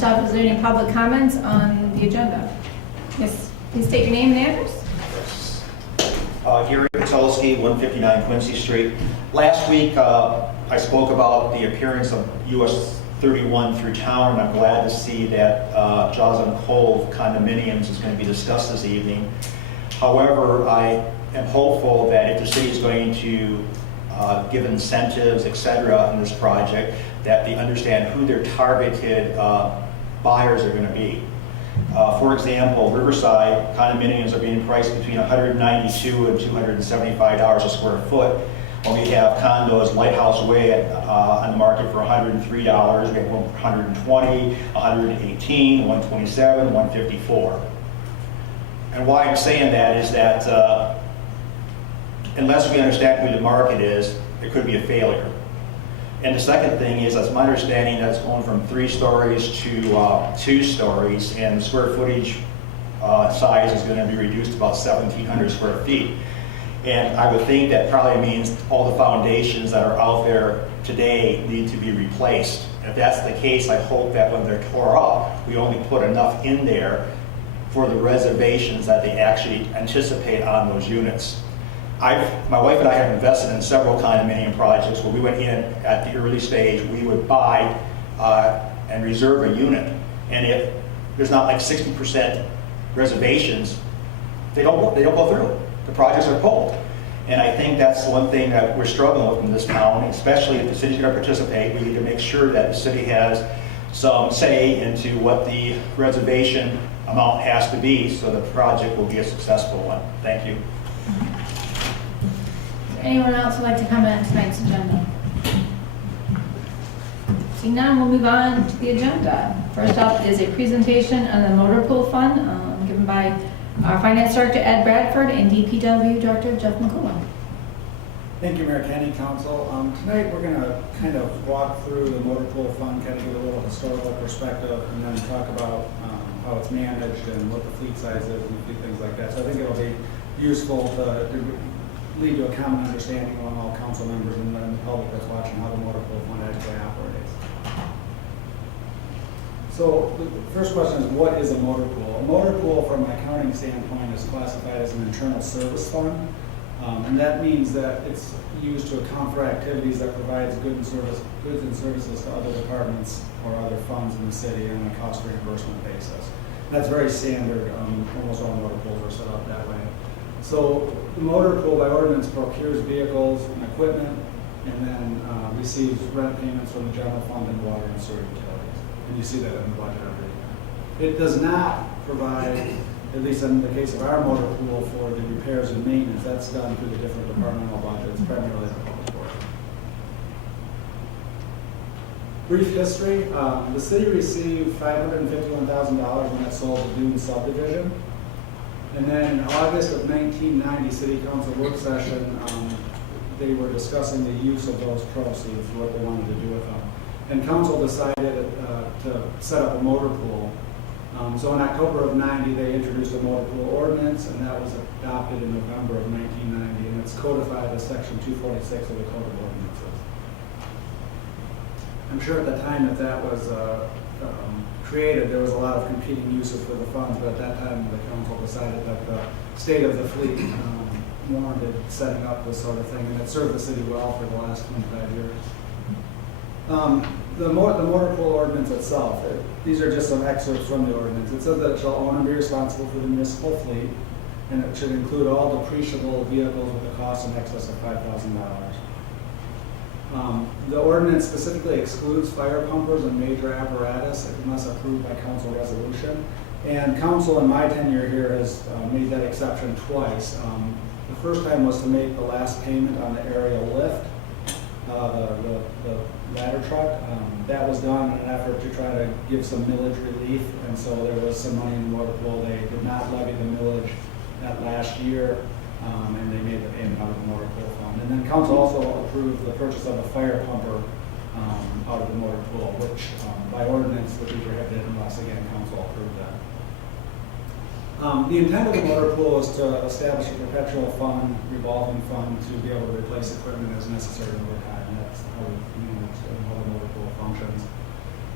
Myself, is there any public comments on the agenda? Yes, please state your name and address. Gary Patulski, 159 Quincy Street. Last week, I spoke about the appearance of US 31 through town, and I'm glad to see that Joslyn Cove condominiums is going to be discussed this evening. However, I am hopeful that if the city is going to give incentives, etc., in this project, that they understand who their targeted buyers are going to be. For example, Riverside condominiums are being priced between $192 and $275 a square foot, when we have condos Lighthouse Way on the market for $103, we have one for $120, $118, $127, $154. And why I'm saying that is that unless we understand who the market is, it could be a failure. And the second thing is, it's my understanding that it's going from 3 stories to 2 stories, and the square footage size is going to be reduced to about 1,700 square feet. And I would think that probably means all the foundations that are out there today need to be replaced. If that's the case, I hope that when they're tore up, we only put enough in there for the reservations that they actually anticipate on those units. My wife and I have invested in several condominium projects where we went in at the early stage, we would buy and reserve a unit. And if there's not like 60% reservations, they don't go through. The projects are pulled. And I think that's one thing that we're struggling with in this town, especially if the city's going to participate. We need to make sure that the city has some say into what the reservation amount has to be so the project will be a successful one. Thank you. Anyone else would like to comment on tonight's agenda? Seeing none, we'll move on to the agenda. First up is a presentation on the motor pool fund given by our Finance Director Ed Bradford and DPW Director Jeff McCullough. Thank you, Mayor Kenny, Council. Tonight we're going to kind of walk through the motor pool fund, kind of give a little historical perspective, and then talk about how it's managed and what the fleet size is and things like that. So I think it'll be useful to lead to a common understanding among all council members and the public that's watching how the motor pool fund actually operates. So the first question is, what is a motor pool? A motor pool, from an accounting standpoint, is classified as an internal service fund, and that means that it's used to account for activities that provides goods and services to other departments or other funds in the city on a cost reimbursement basis. And that's very standard. Almost all motor pools are set up that way. So the motor pool, by ordinance, procures vehicles and equipment, and then receives rent payments from the general fund and water and sewer utilities. And you see that in the budget every year. It does not provide, at least in the case of our motor pool, for the repairs and maintenance. That's done through the different departmental budgets, primarily the public works. Brief history, the city received $551,000 when it sold the Dune subdivision. And then in August of 1990, City Council work session, they were discussing the use of those proceeds, what they wanted to do with them. And Council decided to set up a motor pool. So in October of 90, they introduced a motor pool ordinance, and that was adopted in November of 1990, and it's codified as Section 246 of the Code of Ordinances. I'm sure at the time that was created, there was a lot of competing uses for the funds, but at that time the council decided that the state of the fleet warranted setting up this sort of thing, and it served the city well for the last 25 years. The motor pool ordinance itself, these are just some excerpts from the ordinance. It says that it shall own and be responsible for the municipal fleet, and it should include all depreciable vehicles with a cost in excess of $5,000. The ordinance specifically excludes fire pumpers and major apparatus unless approved by council resolution. And council in my tenure here has made that exception twice. The first time was to make the last payment on the aerial lift, the ladder truck. That was done in an effort to try to give some millage relief, and so there was some money in the motor pool. They did not levy the millage that last year, and they made the payment out of the motor pool fund. And then council also approved the purchase of a fire pumper out of the motor pool, which by ordinance the future had been, unless again council approved that. The intent of the motor pool is to establish a perpetual fund, revolving fund, to be able to replace equipment as necessary over time. That's how we manage how the motor pool functions.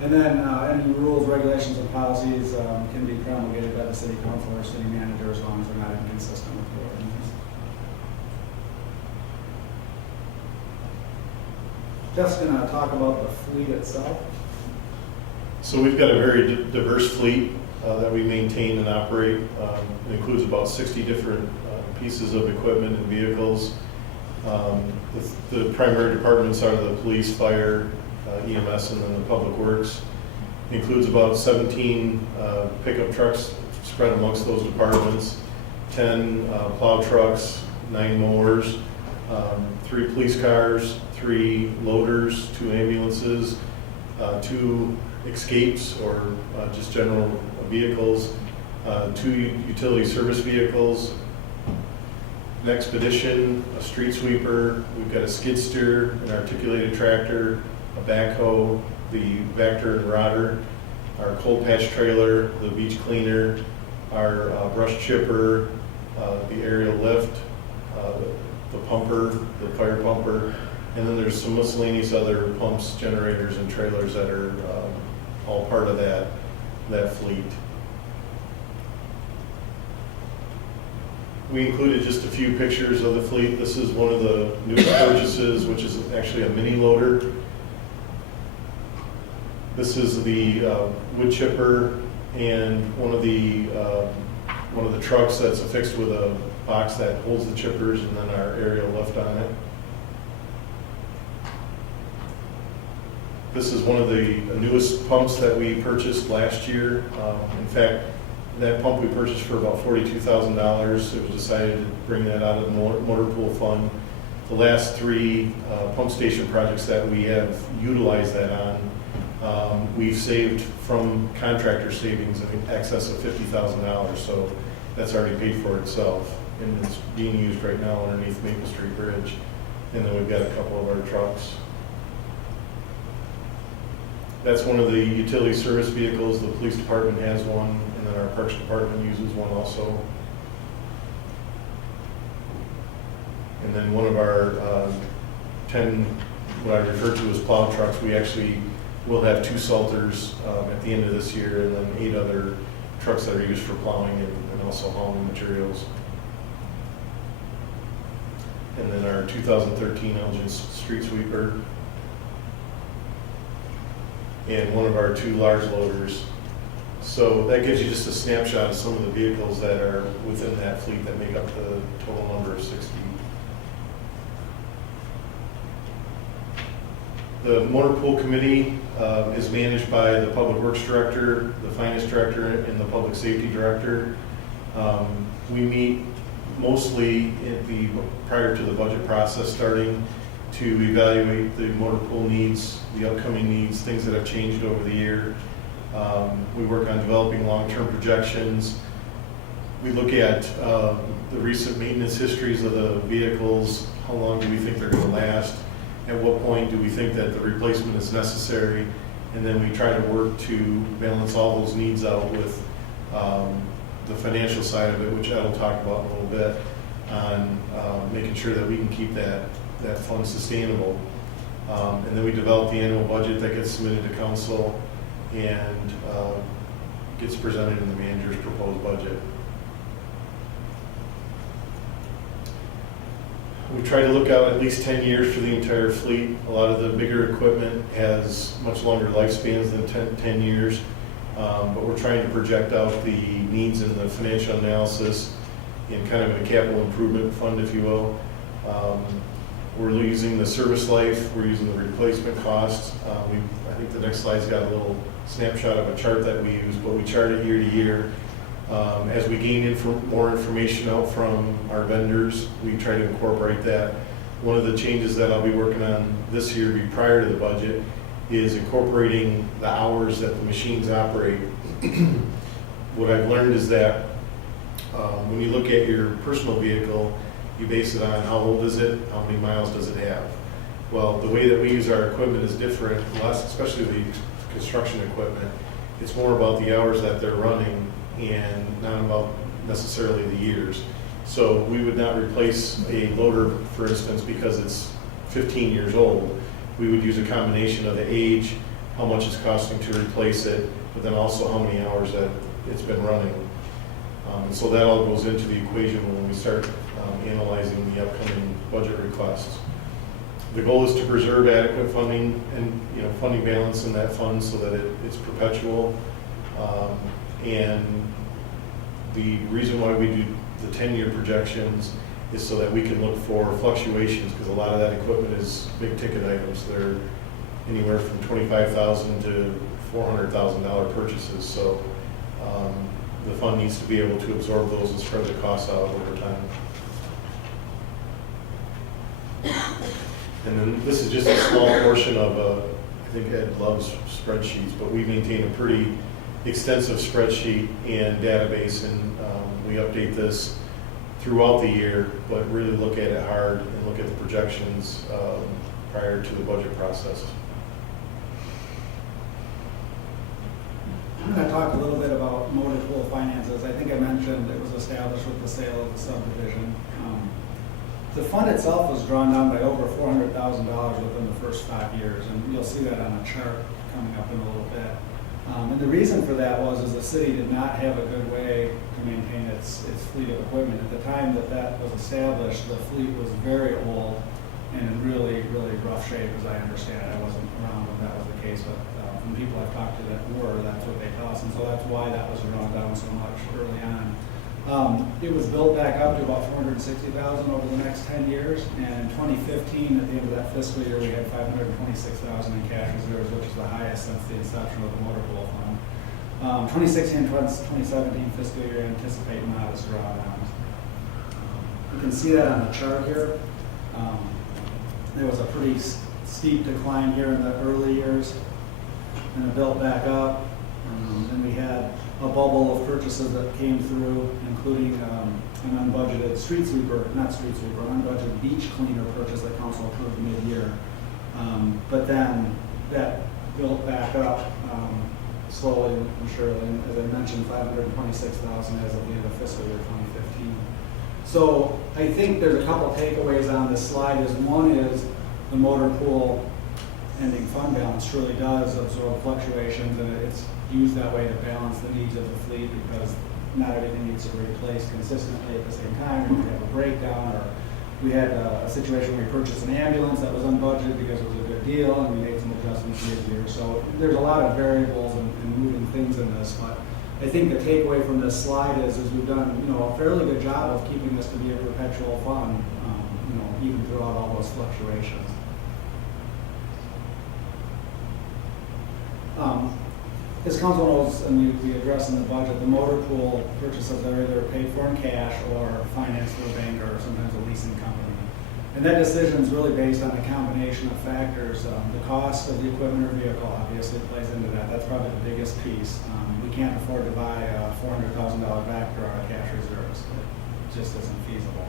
And then any rules, regulations, and policies can be promulgated by the city council or city manager as long as they're not inconsistent with the ordinance. Jeff's going to talk about the fleet itself. So we've got a very diverse fleet that we maintain and operate. It includes about 60 different pieces of equipment and vehicles. The primary departments are the police, fire, EMS, and then the public works. It includes about 17 pickup trucks spread amongst those departments, 10 plow trucks, 9 mowers, 3 police cars, 3 loaders, 2 ambulances, 2 escapes or just general vehicles, 2 utility service vehicles, an expedition, a street sweeper, we've got a skid steer, an articulated tractor, a backhoe, the Vector and Rodder, our cold patch trailer, the beach cleaner, our brush chipper, the aerial lift, the pumper, the fire pumper, and then there's some miscellaneous other pumps, generators, and trailers that are all part of that fleet. We included just a few pictures of the fleet. This is one of the newest purchases, which is actually a mini loader. This is the wood chipper and one of the trucks that's affixed with a box that holds the chippers, and then our aerial lift on it. This is one of the newest pumps that we purchased last year. In fact, that pump we purchased for about $42,000. It was decided to bring that out of the motor pool fund. The last 3 pump station projects that we have utilized that on, we've saved from contractor savings in excess of $50,000. So that's already paid for itself, and it's being used right now underneath Maple Street Bridge. And then we've got a couple of our trucks. That's one of the utility service vehicles. The police department has one, and then our parks department uses one also. And then one of our 10, what I refer to as plow trucks, we actually will have 2 salters at the end of this year, and then 8 other trucks that are used for plowing and also hauling materials. And then our 2013 Elgin street sweeper, and one of our 2 large loaders. So that gives you just a snapshot of some of the vehicles that are within that fleet that make up the total number of 60. The motor pool committee is managed by the public works director, the finance director, and the public safety director. We meet mostly prior to the budget process starting to evaluate the motor pool needs, the upcoming needs, things that have changed over the year. We work on developing long-term projections. We look at the recent maintenance histories of the vehicles. How long do we think they're going to last? At what point do we think that the replacement is necessary? And then we try to work to balance all those needs out with the financial side of it, which I will talk about in a little bit, on making sure that we can keep that fund sustainable. And then we develop the annual budget that gets submitted to council and gets presented in the manager's proposed budget. We try to look out at least 10 years for the entire fleet. A lot of the bigger equipment has much longer lifespans than 10 years, but we're trying to project out the needs in the financial analysis in kind of a capital improvement fund, if you will. We're using the service life, we're using the replacement costs. I think the next slide's got a little snapshot of a chart that we use, but we chart it year to year. As we gain more information out from our vendors, we try to incorporate that. One of the changes that I'll be working on this year, prior to the budget, is incorporating the hours that the machines operate. What I've learned is that when you look at your personal vehicle, you base it on how old is it, how many miles does it have. Well, the way that we use our equipment is different, especially the construction equipment. It's more about the hours that they're running and not about necessarily the years. So we would not replace a loader, for instance, because it's 15 years old. We would use a combination of the age how much it's costing to replace it, but then also how many hours that it's been running. And so that all goes into the equation when we start analyzing the upcoming budget requests. The goal is to preserve adequate funding and, funding balance in that fund so that it's perpetual. And the reason why we do the 10-year projections is so that we can look for fluctuations, because a lot of that equipment is big ticket items. They're anywhere from $25,000 to $400,000 purchases. So the fund needs to be able to absorb those and spread the costs out over time. And then this is just a small portion of, I think Ed loves spreadsheets, but we maintain a pretty extensive spreadsheet and database, and we update this throughout the year, but really look at it hard and look at the projections prior to the budget process. I'm going to talk a little bit about motor pool finances. I think I mentioned it was established with the sale of the subdivision. The fund itself was drawn down by over $400,000 within the first 5 years, and you'll see that on a chart coming up in a little bit. And the reason for that was the city did not have a good way to maintain its fleet of equipment. At the time that was established, the fleet was very old and in really, really rough shape, as I understand it. I wasn't around when that was the case, but from people I've talked to that were, that's what they tell us, and so that's why that was drawn down so much early on. It was built back up to about $460,000 over the next 10 years, and in 2015, at the end of that fiscal year, we had $526,000 in cash reserves, which is the highest since the inception of the motor pool fund. 2016 and 2017 fiscal year anticipate modest drawdowns. You can see that on the chart here. There was a pretty steep decline here in the early years, and it built back up. Then we had a bubble of purchases that came through, including an unbudgeted unbudgeted beach cleaner purchase that council approved mid-year. But then that built back up slowly and surely. And as I mentioned, $526,000 as of the end of fiscal year 2015. So I think there's a couple takeaways on this slide. One is the motor pool ending fund balance truly does absorb fluctuations, and it's used that way to balance the needs of the fleet, because not everything needs to be replaced consistently at the same time. Or we have a breakdown, or we had a situation where we purchased an ambulance that was unbudgeted because it was a good deal, and we made some adjustments mid-year. So there's a lot of variables and moving things in this, but I think the takeaway from this slide is we've done a fairly good job of keeping this to be a perpetual fund, even throughout all those fluctuations. As council knows, and we addressed in the budget, the motor pool purchases are either paid for in cash or financed through a bank or sometimes a leasing company. And that decision is really based on a combination of factors. The cost of the equipment or vehicle obviously plays into that. That's probably the biggest piece. We can't afford to buy a $400,000 Vector out of cash reserves. It just isn't feasible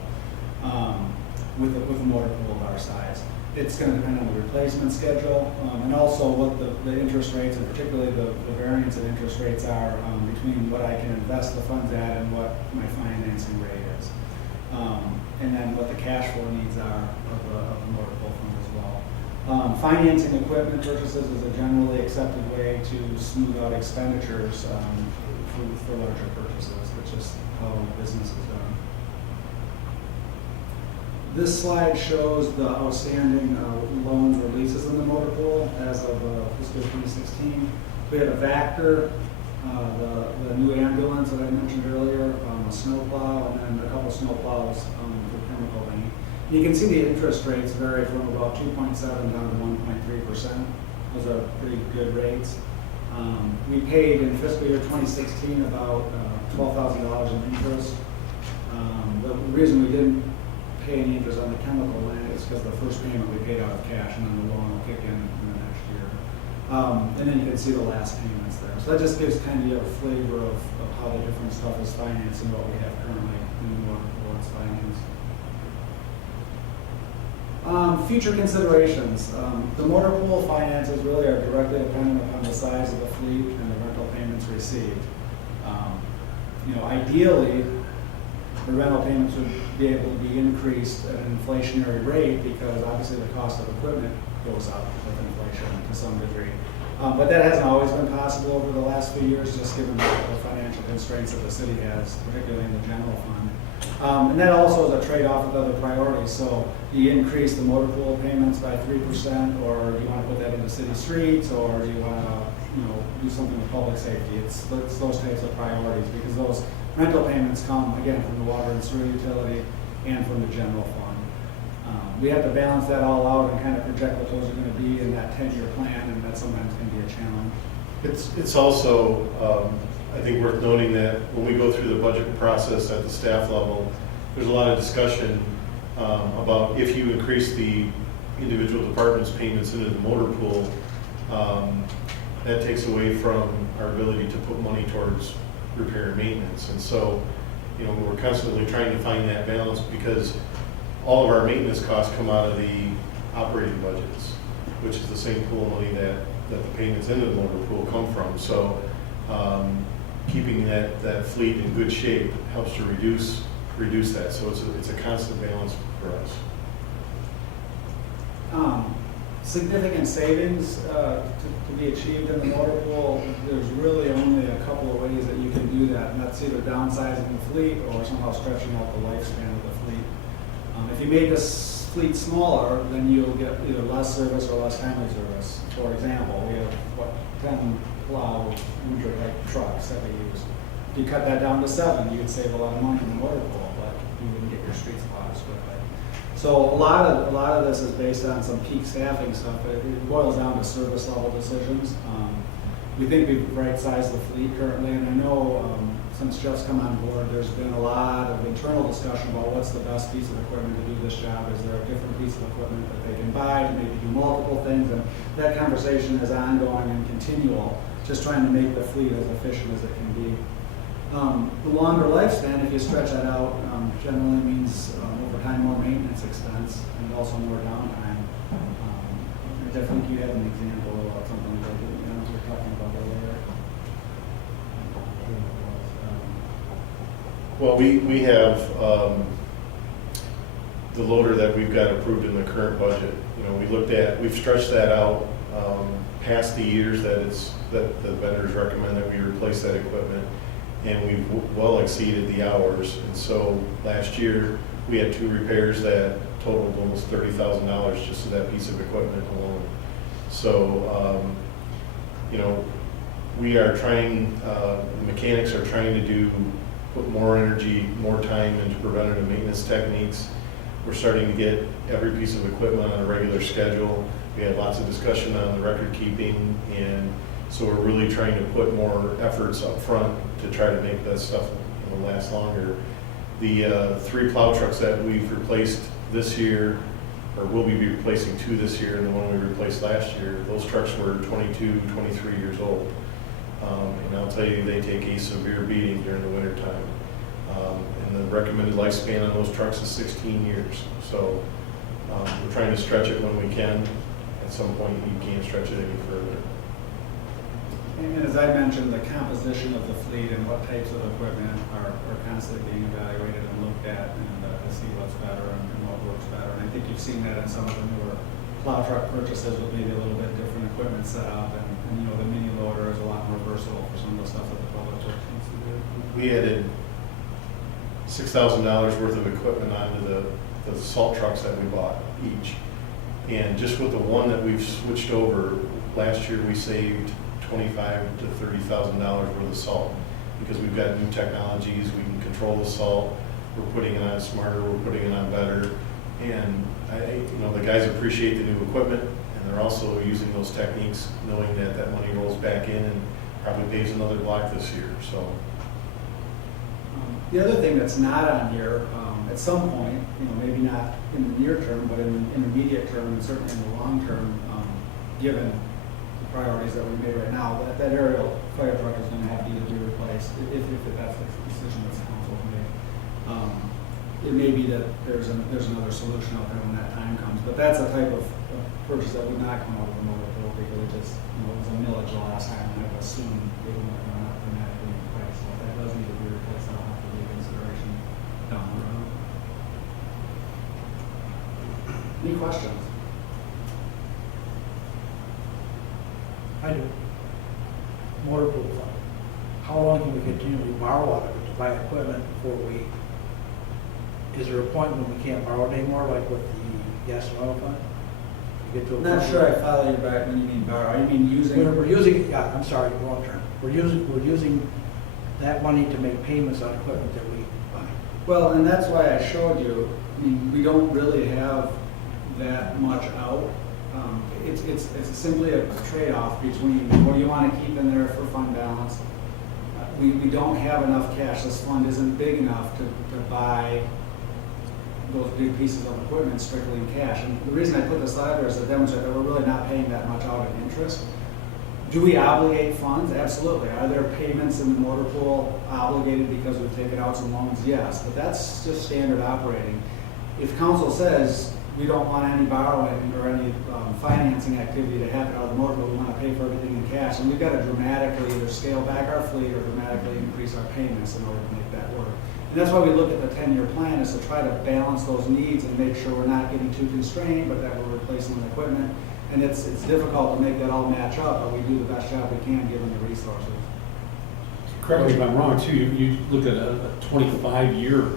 with a motor pool of our size. It's going to depend on the replacement schedule and also what the interest rates, and particularly the variance in interest rates are between what I can invest the funds at and what my financing rate is. And then what the cash flow needs are of the motor pool fund as well. Financing equipment purchases is a generally accepted way to smooth out expenditures for larger purchases, which is how business is done. This slide shows the outstanding loans or leases in the motor pool as of fiscal 2016. We had a Vector, the new ambulance that I mentioned earlier, a snowplow, and then a couple snowplows for chemical bank. You can see the interest rates vary from about 2.7 down to 1.3%. Those are pretty good rates. We paid in fiscal year 2016 about $12,000 in interest. The reason we didn't pay any interest on the chemical land is because the first payment we paid out of cash, and then the loan will kick in the next year. And then you can see the last payments there. So that just gives kind of you a flavor of how the different stuff is financed and what we have currently in the motor pool it's financed. Future considerations. The motor pool finances really are directly dependent upon the size of the fleet and the rental payments received. Ideally, the rental payments would be able to be increased at an inflationary rate, because obviously the cost of equipment goes up with inflation to some degree. But that hasn't always been possible over the last few years, just given the financial constraints that the city has, particularly in the general fund. And that also is a trade-off with other priorities. So do you increase the motor pool payments by 3%, or do you want to put that into city streets, or do you want to, do something with public safety? It's those types of priorities, because those rental payments come, again, from the water and sewer utility and from the general fund. We have to balance that all out and kind of project what those are going to be in that 10-year plan, and that sometimes can be a challenge. It's also, I think, worth noting that when we go through the budget process at the staff level, there's a lot of discussion about if you increase the individual departments' payments into the motor pool, that takes away from our ability to put money towards repair and maintenance. And so, we're constantly trying to find that balance, because all of our maintenance costs come out of the operating budgets, which is the same pool of money that the payments into the motor pool come from. So keeping that fleet in good shape helps to reduce that. So it's a constant balance for us. Significant savings to be achieved in the motor pool, there's really only a couple of ways that you can do that, and that's either downsizing the fleet or somehow stretching out the lifespan of the fleet. If you make this fleet smaller, then you'll get either less service or less timely service. For example, we have 10 plow winter type trucks that we use. If you cut that down to 7, you would save a lot of money in the motor pool, but you wouldn't get your streets plowed as quickly. So a lot of this is based on some peak staffing stuff, but it boils down to service level decisions. We think we've right-sized the fleet currently, and I know since Jeff's come on board, there's been a lot of internal discussion about what's the best piece of equipment to do this job. Is there a different piece of equipment that they can buy to maybe do multiple things? And that conversation is ongoing and continual, just trying to make the fleet as efficient as it can be. The longer lifespan, if you stretch that out, generally means over time more maintenance expense and also more downtime. I think you had an example about something like that we're talking about earlier. Well, we have the loader that we've got approved in the current budget. We've stretched that out past the years that the vendors recommend that we replace that equipment, and we've well exceeded the hours. And so last year we had 2 repairs that totaled almost $30,000 just to that piece of equipment alone. So we are trying, mechanics are trying to put more energy, more time into preventative maintenance techniques. We're starting to get every piece of equipment on a regular schedule. We had lots of discussion on the record keeping, and so we're really trying to put more efforts up front to try to make that stuff last longer. The 3 plow trucks that we've replaced this year, or will be replacing 2 this year, and the one we replaced last year, those trucks were 22, 23 years old. And I'll tell you, they take a severe beating during the winter time. And the recommended lifespan on those trucks is 16 years. So we're trying to stretch it when we can. At some point, you can't stretch it any further. And as I mentioned, the composition of the fleet and what types of equipment are constantly being evaluated and looked at, and to see what's better and what works better. And I think you've seen that in some of the newer plow truck purchases with maybe a little bit different equipment setup, and the mini loader is a lot more versatile for some of the stuff that the public works needs to do. We added $6,000 worth of equipment onto the salt trucks that we bought each. And just with the one that we've switched over, last year we saved $25,000 to $30,000 worth of salt, because we've got new technologies. We can control the salt. We're putting it on smarter. We're putting it on better. And the guys appreciate the new equipment, and they're also using those techniques, knowing that money rolls back in and probably pays another block this year. So the other thing that's not on here, at some point, maybe not in the near term, but in the intermediate term and certainly in the long term, given the priorities that we made right now, that aerial fire truck is going to have to either be replaced if that's the decision that's council made. It may be that there's another solution out there when that time comes, but that's a type of purchase that would not come out of the motor pool, because it just it was a millage the last time, and I would assume they would not dramatically in price. So if that does need to be replaced, that'll have to be a consideration down the road. Any questions? I do. Motor pool fund. How long can we continually borrow out of it to buy equipment before we, is there a point when we can't borrow it anymore, like with the gas and oil fund? You get to a I'm not point sure where- I follow you back when you mean borrow. You mean using? We're using, yeah, I'm sorry, wrong term. We're using that money to make payments on equipment that we buy. Well, and that's why I showed you, I mean, we don't really have that much out. It's simply a trade-off between what do you want to keep in there for fund balance. We don't have enough cash. This fund isn't big enough to buy those big pieces of equipment strictly in cash. And the reason I put this out there is to demonstrate that we're really not paying that much out in interest. Do we obligate funds? Absolutely. Are there payments in the motor pool obligated because we've taken out some loans? Yes, but that's just standard operating. If council says we don't want any borrowing or any financing activity to happen out of the motor pool, we want to pay for everything in cash, and we've got to dramatically either scale back our fleet or dramatically increase our payments in order to make that work. And that's why we look at the 10-year plan, is to try to balance those needs and make sure we're not getting too constrained, but that we're replacing the equipment. And it's difficult to make that all match up, but we do the best job we can given the resources. Correct me if I'm wrong, too, you look at a 25-year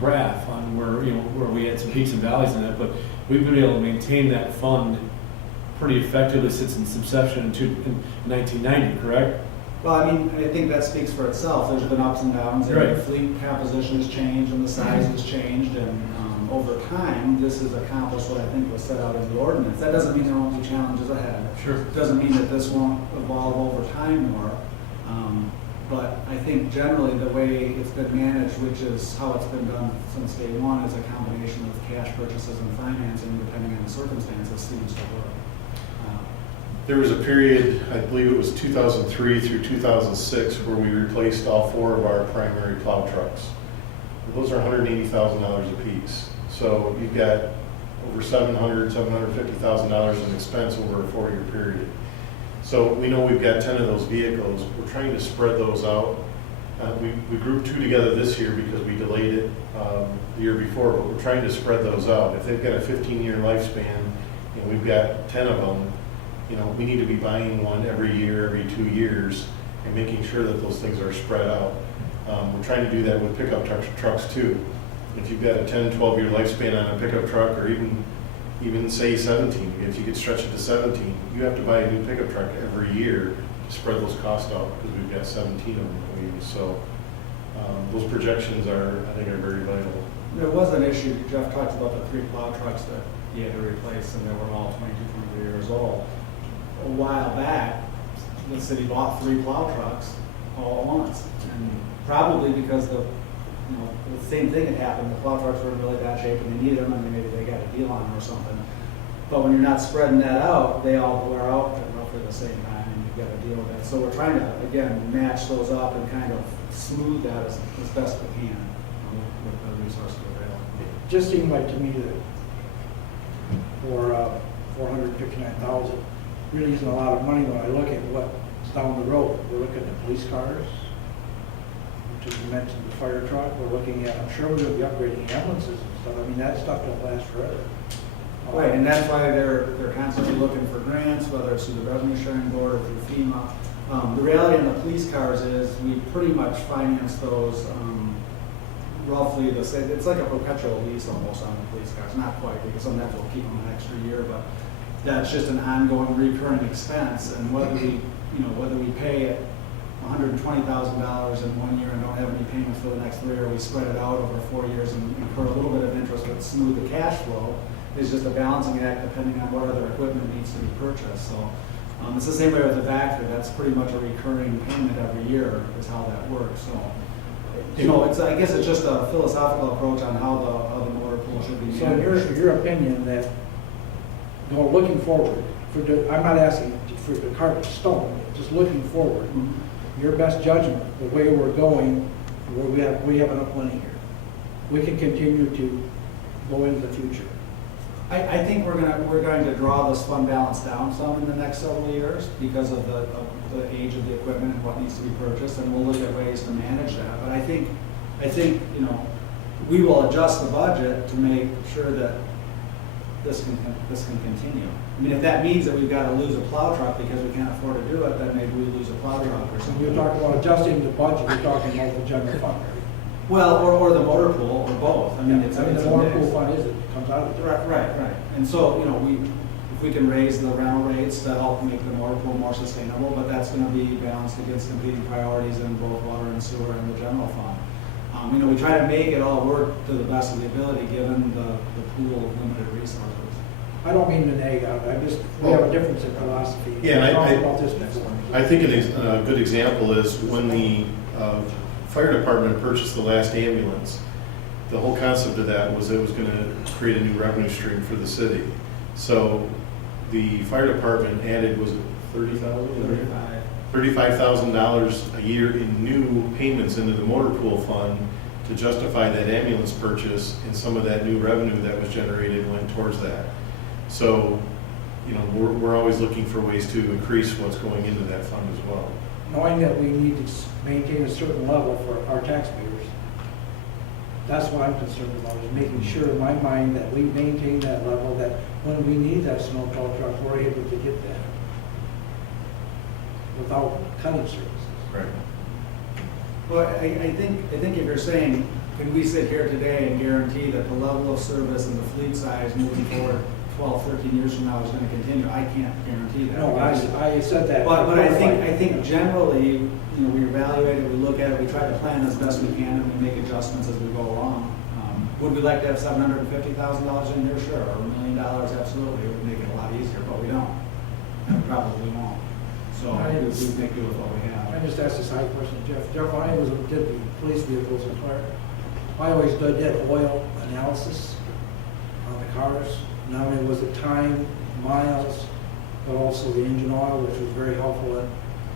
graph on where we had some peaks and valleys in it, but we've been able to maintain that fund pretty effectively since its inception in 1990, correct? Well, I mean, I think that speaks for itself. There's been ups and downs, and Right. the fleet composition has changed, and the size has changed, and over time, this has accomplished what I think was set out in the ordinance. That doesn't mean there won't be challenges ahead. Sure. It doesn't mean that this won't evolve over time more. But I think generally the way it's been managed, which is how it's been done since day one, is a combination of cash purchases and financing, depending on the circumstances, seems to work. There was a period, I believe it was 2003 through 2006, where we replaced all 4 of our primary plow trucks. Those are $180,000 a piece. So you've got over $750,000 in expense over a 4-year period. So we know we've got 10 of those vehicles. We're trying to spread those out. We grouped 2 together this year because we delayed it the year before, but we're trying to spread those out. If they've got a 15-year lifespan and we've got 10 of them, we need to be buying one every year, every 2 years, and making sure that those things are spread out. We're trying to do that with pickup trucks too. If you've got a 10, 12-year lifespan on a pickup truck, or even say 17, if you could stretch it to 17, you have to buy a new pickup truck every year to spread those costs out, because we've got 17 of them that we use. So those projections I think are very vital. There was an issue, Jeff talked about the 3 plow trucks that he had to replace, and they were all 22, 23 years old. A while back, the city bought 3 plow trucks all at once, and probably because the same thing had happened. The plow trucks were in really bad shape, and they needed them, and maybe they got a deal on them or something. But when you're not spreading that out, they all wear out at roughly the same time, and you've got to deal with that. So we're trying to, again, match those up and kind of smooth that as best we can with the resources available. It just seemed like to me that for $459,000 really isn't a lot of money when I look at what's down the road. We're looking at police cars, which as you mentioned, the fire truck. We're looking at, I'm sure we're going to be upgrading ambulances and stuff. I mean, that stuff don't last forever. Right, and that's why they're constantly looking for grants, whether it's through the Revenue Sharing Board or through FEMA. The reality on the police cars is we pretty much finance those roughly the same. It's like a perpetual lease almost on the police cars, not quite, because sometimes we'll keep them an extra year, but that's just an ongoing recurring expense. And whether we pay $120,000 in 1 year and don't have any payments for the next 3, or we spread it out over 4 years and incur a little bit of interest but smooth the cash flow, is just a balancing act depending on what other equipment needs to be purchased. So it's the same way with the VACTOR. That's pretty much a recurring payment every year is how that works. So I guess it's just a philosophical approach on how the motor pool should be So managed. in your opinion, that looking forward, I'm not asking for the carpet stone, just looking forward, your best judgment, the way we're going, where we have enough money here. We can continue to go into the future. I think we're going to draw this fund balance down some in the next several years because of the age of the equipment and what needs to be purchased, and we'll look at ways to manage that. But I think we will adjust the budget to make sure that this can continue. I mean, if that means that we've got to lose a plow truck because we can't afford to do it, then maybe we lose a plow truck or So something. you're talking about adjusting the budget, you're talking about the general fund. Well, or the motor pool, or both. I mean, it's I mean, it's the a water mix. pool fund is, it comes out of the. Right. And so, you know, if we can raise the rental rates to help make the motor pool more sustainable, but that's gonna be balanced against competing priorities in both water and sewer and the general fund. You know, we try to make it all work to the best of the ability, given the pool of limited resources. I don't mean to nag out, we have a difference in philosophy. Yeah, We talked about this before. I think a good example is when the fire department purchased the last ambulance, the whole concept of that was it was going to create a new revenue stream for the city. So the fire department added, was it $30,000? $35,000 a year in new payments into the motor pool fund to justify that ambulance purchase, and some of that new revenue that was generated went towards that. So, you know, we're always looking for ways to increase what's going into that fund as well. Knowing that we need to maintain a certain level for our taxpayers. That's what I'm concerned about, is making sure in my mind that we maintain that level, that when we need that snowplow truck, we're able to get that without cutting services. Right. Well, I think if you're saying, can we sit here today and guarantee that the level of service and the fleet size moving forward 12, 13 years from now is going to continue? I can't guarantee that. No, I said that. But I think generally, you know, we evaluate it, we look at it, we try to plan as best we can, and we make adjustments as we go along. Would we like to have $750,000 in here? Sure. Or $1 million? Absolutely. It would make it a lot easier, but we don't. And we probably won't. So we make do with what we have. I just asked a side question, Jeff. Jeff, when I did the police vehicles and fire, I always did oil analysis on the cars. Not only was it time, miles, but also the engine oil, which was very helpful in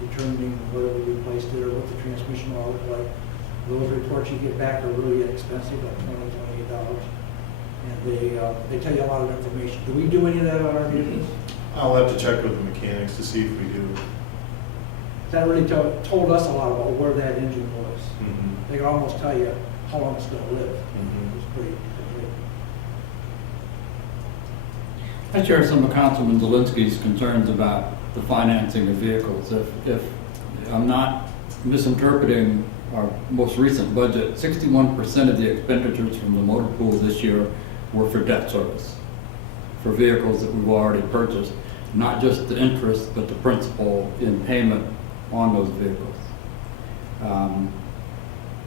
determining whether we replaced it or what the transmission oil looked like. Those reports you get back are really inexpensive, like $28. And they tell you a lot of information. Do we do any of that on our vehicles? I'll have to check with the mechanics to see if we do. That really told us a lot about where that engine was. Mm-hmm. They can almost tell you how long it's going to live. Mhm. It's pretty. I share some of Councilman Zelinski's concerns about the financing of vehicles. If I'm not misinterpreting our most recent budget, 61% of the expenditures from the motor pool this year were for debt service, for vehicles that we've already purchased, not just the interest, but the principal in payment on those vehicles.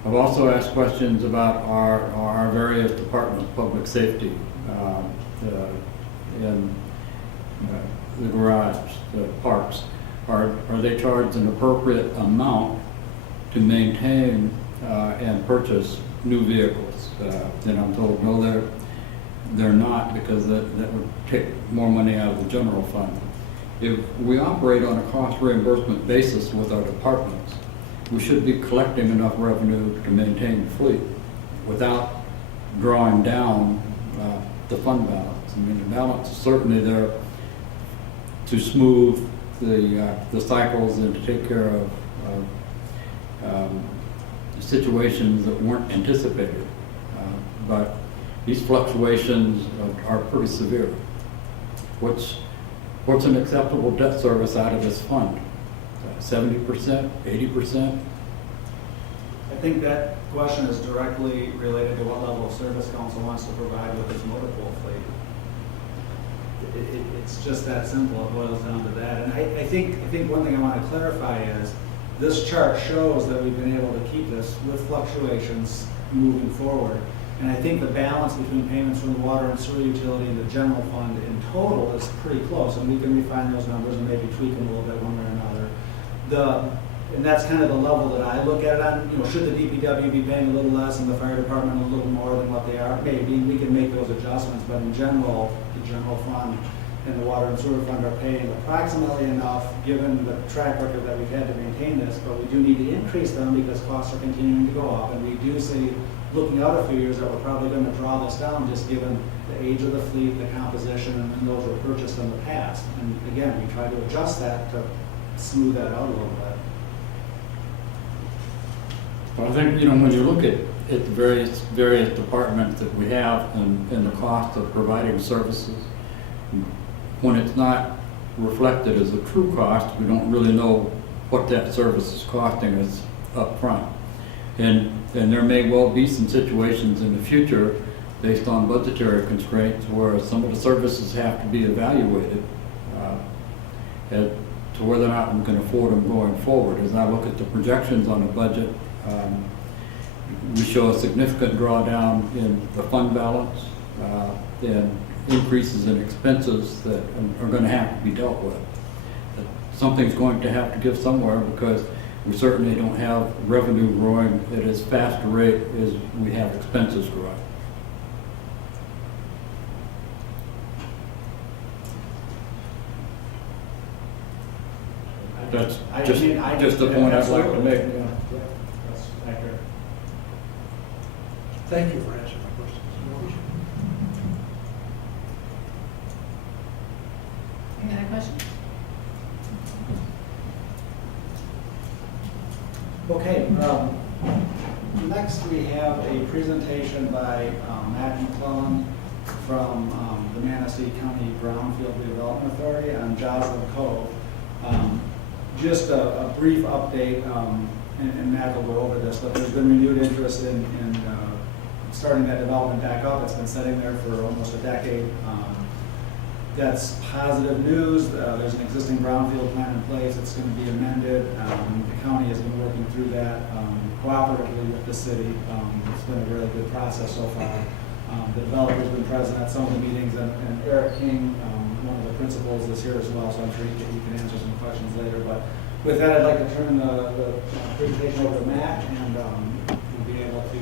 I've also asked questions about our various departments, public safety, in the garage, the parks. Are they charged an appropriate amount to maintain and purchase new vehicles? And I'm told, no, they're not, because that would take more money out of the general fund. If we operate on a cost reimbursement basis with our departments, we should be collecting enough revenue to maintain the fleet without drawing down the fund balance. I mean, the balance is certainly there to smooth the cycles and to take care of situations that weren't anticipated. But these fluctuations are pretty severe. What's an acceptable debt service out of this fund? 70%, 80%? I think that question is directly related to what level of service council wants to provide with its motor pool fleet. It's just that simple. It boils down to that. And I think one thing I want to clarify is this chart shows that we've been able to keep this with fluctuations moving forward. And I think the balance between payments from the water and sewer utility and the general fund in total is pretty close. And we can refine those numbers and maybe tweak them a little bit one way or another. And that's kind of the level that I look at it on. You know, should the DPW be paying a little less and the fire department a little more than what they are? Maybe we can make those adjustments, but in general, the general fund and the water and sewer fund are paying approximately enough, given the track record that we've had to maintain this. But we do need to increase them because costs are continuing to go up, and we do see, looking out a few years, that we're probably going to draw this down, just given the age of the fleet, the composition, and those were purchased in the past. And again, we try to adjust that to smooth that out a little bit. But I think, when you look at at the various departments that we have and the cost of providing services. When it's not reflected as a true cost, we don't really know what that service is costing us up front. And there may well be some situations in the future based on budgetary constraints where some of the services have to be evaluated as to whether or not we can afford them going forward. As I look at the projections on the budget, we show a significant drawdown in the fund balance and increases in expenses that are going to have to be dealt with. But something's going to have to give somewhere because we certainly don't have revenue growing at as fast a rate as we have expenses growing. That's just the point I'd like to make. Yeah, that's accurate. Thank you for answering my questions. Any other questions? Okay, next we have a presentation by Matt McClellan from the Manistee County Brownfield Development Authority on Joslyn Cove. Just a brief update, and Matt will go over this, but there's been renewed interest in starting that development back up. It's been sitting there for almost a decade. That's positive news. There's an existing brownfield plan in place. It's going to be amended. The county has been working through that cooperatively with the city. It's been a really good process so far. The developer's been present at some of the meetings, and Eric King, one of the principals, is here as well, so I'm sure he can answer some questions later. But with that, I'd like to turn the presentation over to Matt, and we'll be able to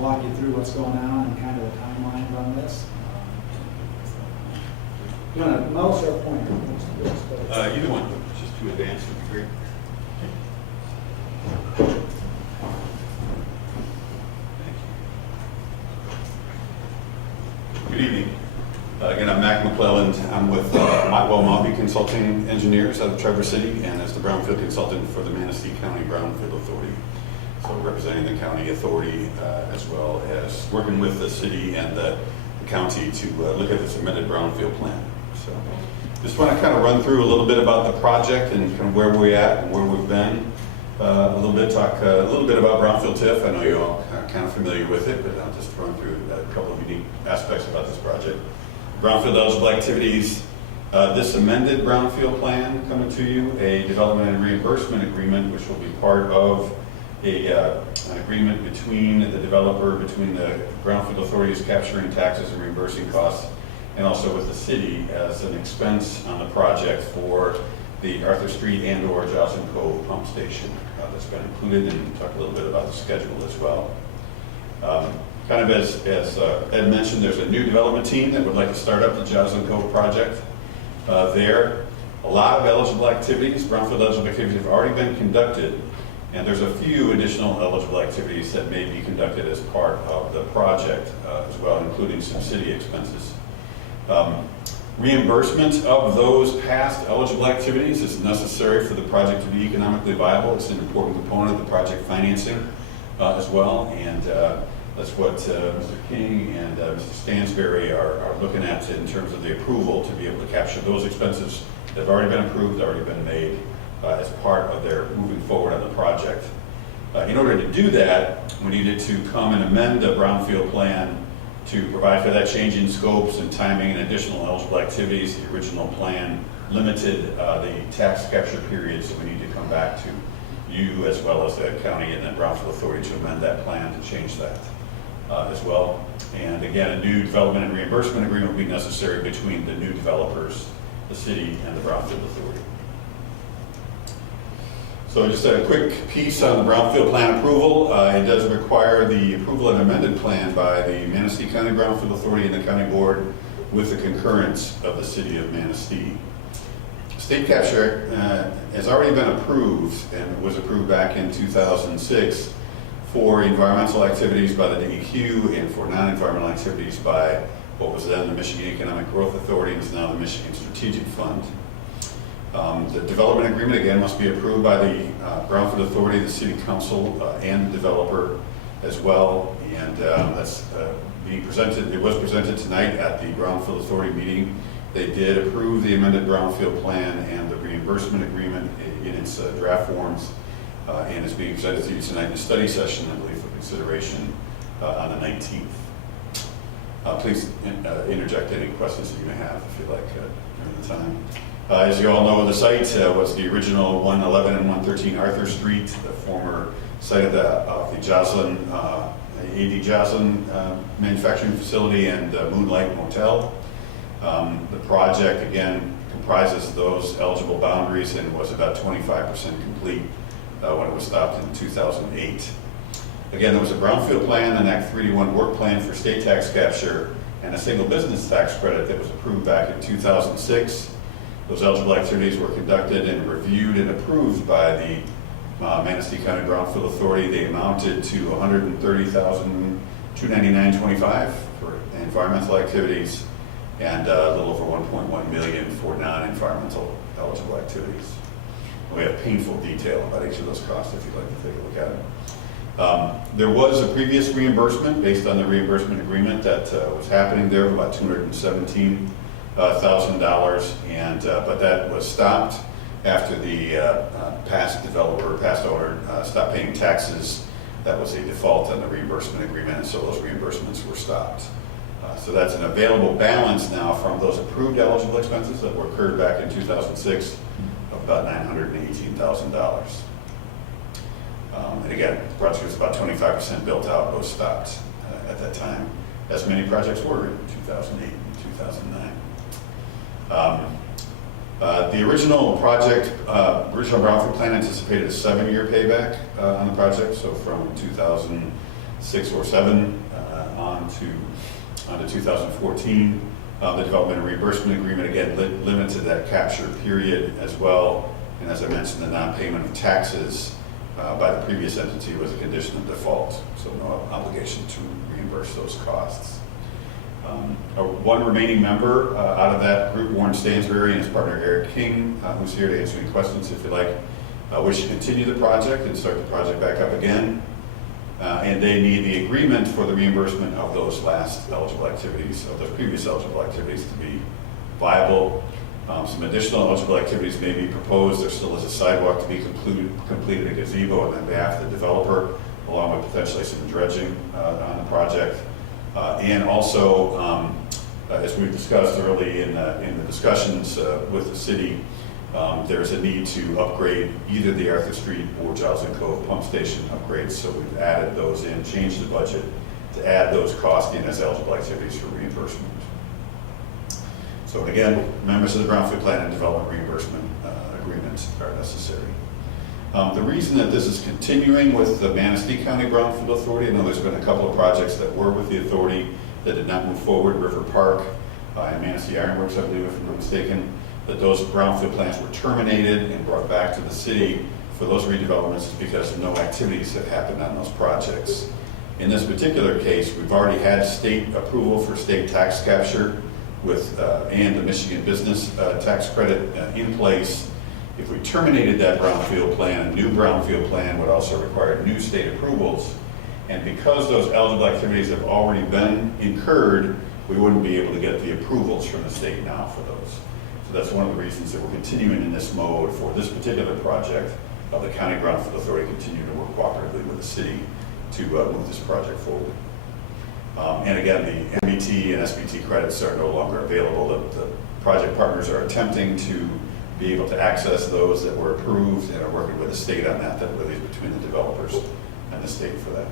walk you through what's going on and kind of the timelines on this. You want to mouse or pointer? Either one, just to advance would be great. Thank you. Good evening. Again, I'm Mac McClelland. I'm with Motwell Mobby Consulting Engineers out of Traverse City, and as the Brownfield Consultant for the Manistee County Brownfield Authority. So representing the county authority as well as working with the city and the county to look at this amended brownfield plan. So just want to kind of run through a little bit about the project and kind of where we're at and where we've been. Talk a little bit about Brownfield TIF. I know you all are kind of familiar with it, but I'll just run through a couple of unique aspects about this project. Brownfield eligible activities. This amended brownfield plan coming to you, a development and reimbursement agreement, which will be part of an agreement between the developer, between the Brownfield authorities capturing taxes and reimbursing costs, and also with the city as an expense on the project for the Arthur Street and/or Joslyn Cove pump station that's been included, and talk a little bit about the schedule as well. Kind of as Ed mentioned, there's a new development team that would like to start up the Joslyn Cove project there. A lot of eligible activities, brownfield eligible activities have already been conducted, and there's a few additional eligible activities that may be conducted as part of the project as well, including some city expenses. Reimbursement of those past eligible activities is necessary for the project to be economically viable. It's an important component of the project financing as well, and that's what Mr. King and Mr. Stansberry are looking at in terms of the approval to be able to capture those expenses that have already been approved, already been made as part of their moving forward on the project. In order to do that, we needed to come and amend the brownfield plan to provide for that change in scopes and timing and additional eligible activities. The original plan limited the tax capture period, so we need to come back to you as well as the county and the Brownfield Authority to amend that plan to change that as well. And again, a new development and reimbursement agreement will be necessary between the new developers, the city, and the Brownfield Authority. So just a quick piece on the Brownfield Plan approval. It does require the approval of an amended plan by the Manistee County Brownfield Authority and the County Board with the concurrence of the City of Manistee. State capture has already been approved and was approved back in 2006 for environmental activities by the DEQ and for non-environmental activities by what was then the Michigan Economic Growth Authority and is now the Michigan Strategic Fund. The development agreement, again, must be approved by the Brownfield Authority, the City Council, and the developer. as well. And that's being presented, it was presented tonight at the Brownfield Authority meeting. They did approve the amended Brownfield plan and the reimbursement agreement in its draft forms, and is being presented to you tonight in a study session, I believe, for consideration on the 19th. Please interject any questions that you may have if you like during the time. As you all know, the site was the original 111 and 113 Arthur Street, the former site of the Joslin, A.D. Joslin manufacturing facility and Moonlight Motel. The project, again, comprises those eligible boundaries and was about 25% complete when it was stopped in 2008. Again, there was a brownfield plan, an Act 3D1 work plan for state tax capture, and a single business tax credit that was approved back in 2006. Those eligible activities were conducted and reviewed and approved by the Manistee County Brownfield Authority. They amounted to $130,299.25 for environmental activities and a little over $1.1 million for non-environmental eligible activities. We have painful detail about each of those costs if you'd like to take a look at it. There was a previous reimbursement based on the reimbursement agreement that was happening there of about $217,000, and but that was stopped after the past developer, past owner stopped paying taxes. That was a default on the reimbursement agreement, and so those reimbursements were stopped. So that's an available balance now from those approved eligible expenses that were incurred back in 2006 of about $918,000. And again, the project was about 25% built out, those stopped at that time, as many projects were in 2008 and 2009. The original project, original brownfield plan anticipated a 7-year payback on the project, so from 2006 or 7 on to 2014. The development and reimbursement agreement, again, limited that capture period as well. And as I mentioned, the non-payment of taxes by the previous entity was a condition of default, so no obligation to reimburse those costs. One remaining member out of that group, Warren Stansberry, and his partner Eric King, who's here to answer any questions if you like, wish to continue the project and start the project back up again. And they need the agreement for the reimbursement of those last eligible activities, of those previous eligible activities to be viable. Some additional eligible activities may be proposed. There still is a sidewalk to be completed, a gazebo on behalf of the developer, along with potentially some dredging on the project. And also, as we discussed early in the discussions with the city, there's a need to upgrade either the Arthur Street or Joslin Cove pump station upgrades. So we've added those in, changed the budget to add those costs in as eligible activities for reimbursement. So again, members of the Brownfield Plan and Development Reimbursement Agreements are necessary. The reason that this is continuing with the Manistee County Brownfield Authority, I know there's been a couple of projects that were with the authority that did not move forward, River Park and Manistee Ironworks, I believe, if I'm not mistaken, that those brownfield plans were terminated and brought back to the city for those redevelopments because no activities have happened on those projects. In this particular case, we've already had state approval for state tax capture with and the Michigan business tax credit in place. If we terminated that brownfield plan, a new brownfield plan would also require new state approvals. And because those eligible activities have already been incurred, we wouldn't be able to get the approvals from the state now for those. So that's one of the reasons that we're continuing in this mode for this particular project of the County Brownfield Authority continue to work cooperatively with the city to move this project forward. And again, the MBT and SBT credits are no longer available. The project partners are attempting to be able to access those that were approved and are working with the state on that. That really is between the developers and the state for that.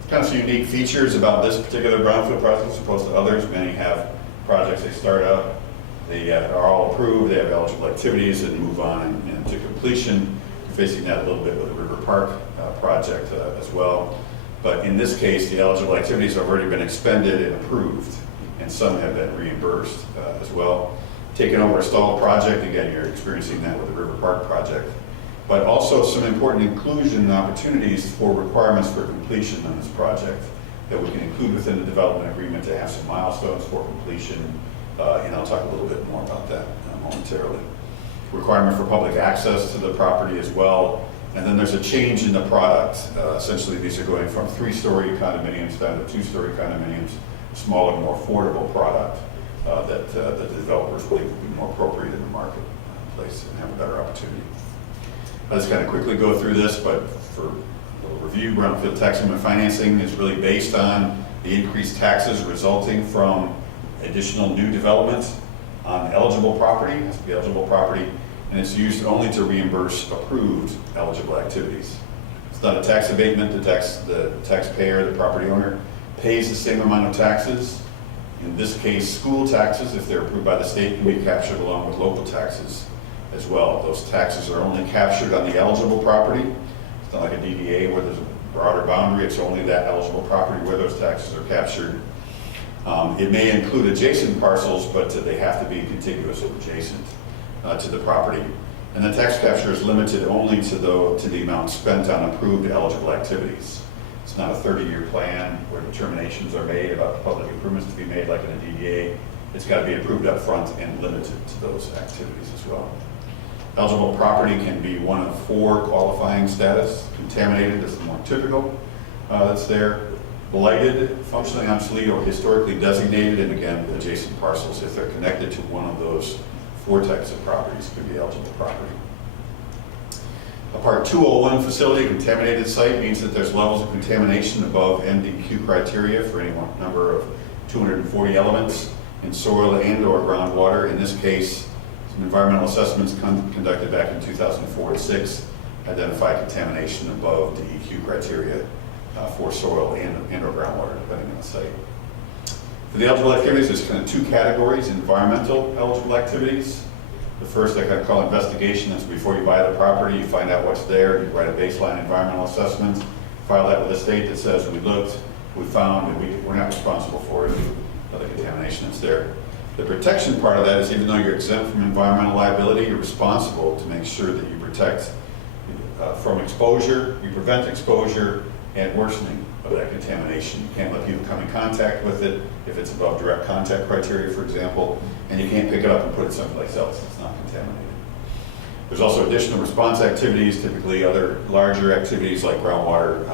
It's kind of some unique features about this particular brownfield project as opposed to others. Many have projects they start out, they are all approved, they have eligible activities and move on and to completion. We're facing that a little bit with the River Park project as well. But in this case, the eligible activities have already been expended and approved, and some have been reimbursed as well. Taking over a stalled project, again, you're experiencing that with the River Park project, but also some important inclusion opportunities for requirements for completion on this project that we can include within the development agreement to have some milestones for completion, and I'll talk a little bit more about that momentarily. Requirement for public access to the property as well, And then there's a change in the product. Essentially, these are going from 3-story condominiums down to 2-story condominiums, smaller, more affordable product that the developers believe will be more appropriate in the marketplace and have a better opportunity. I'll just kind of quickly go through this, but for a little review, brownfield tax increment financing is really based on the increased taxes resulting from additional new development on eligible property. It has to be eligible property, and it's used only to reimburse approved eligible activities. It's not a tax abatement. The taxpayer, the property owner, pays the same amount of taxes. In this case, school taxes, if they're approved by the state, can be captured along with local taxes as well. Those taxes are only captured on the eligible property. It's not like a DDA where there's a broader boundary. It's only that eligible property where those taxes are captured. It may include adjacent parcels, but they have to be contiguous or adjacent to the property. And the tax capture is limited only to the amount spent on approved eligible activities. It's not a 30-year plan where determinations are made about the public improvements to be made like in a DDA. It's got to be approved up front and limited to those activities as well. Eligible property can be one of 4 qualifying status. Contaminated is the more typical that's there. Blighted, functionally obsolete, or historically designated, and again, adjacent parcels, if they're connected to one of those 4 types of properties, could be eligible property. A Part 201 facility, contaminated site, means that there's levels of contamination above MDQ criteria for any number of 240 elements in soil and/or groundwater. In this case, some environmental assessments conducted back in 2004 and 2006 identified contamination above DEQ criteria for soil and/or groundwater, depending on the site. For the eligible activities, there's kind of 2 categories: environmental eligible activities. The first I kind of call investigation. That's before you buy the property, you find out what's there, you write a baseline environmental assessment, file that with the state that says we looked, we found, and we're not responsible for it, the contamination that's there. The protection part of that is, even though you're exempt from environmental liability, you're responsible to make sure that you protect from exposure, you prevent exposure and worsening of that contamination. You can't let people come in contact with it if it's above direct contact criteria, for example, and you can't pick it up and put it someplace else. It's not contaminated. There's also additional response activities, typically other larger activities like groundwater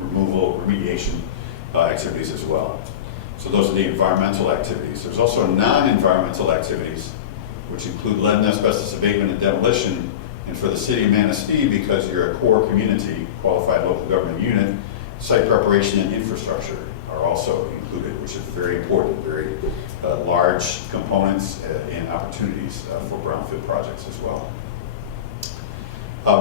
removal, remediation activities as well. So those are the environmental activities. There's also non-environmental activities, which include lead and asbestos abatement and demolition. And for the city of Manistee, because you're a core community qualified local government unit, site preparation and infrastructure are also included, which is very important, very large components and opportunities for brownfield projects as well.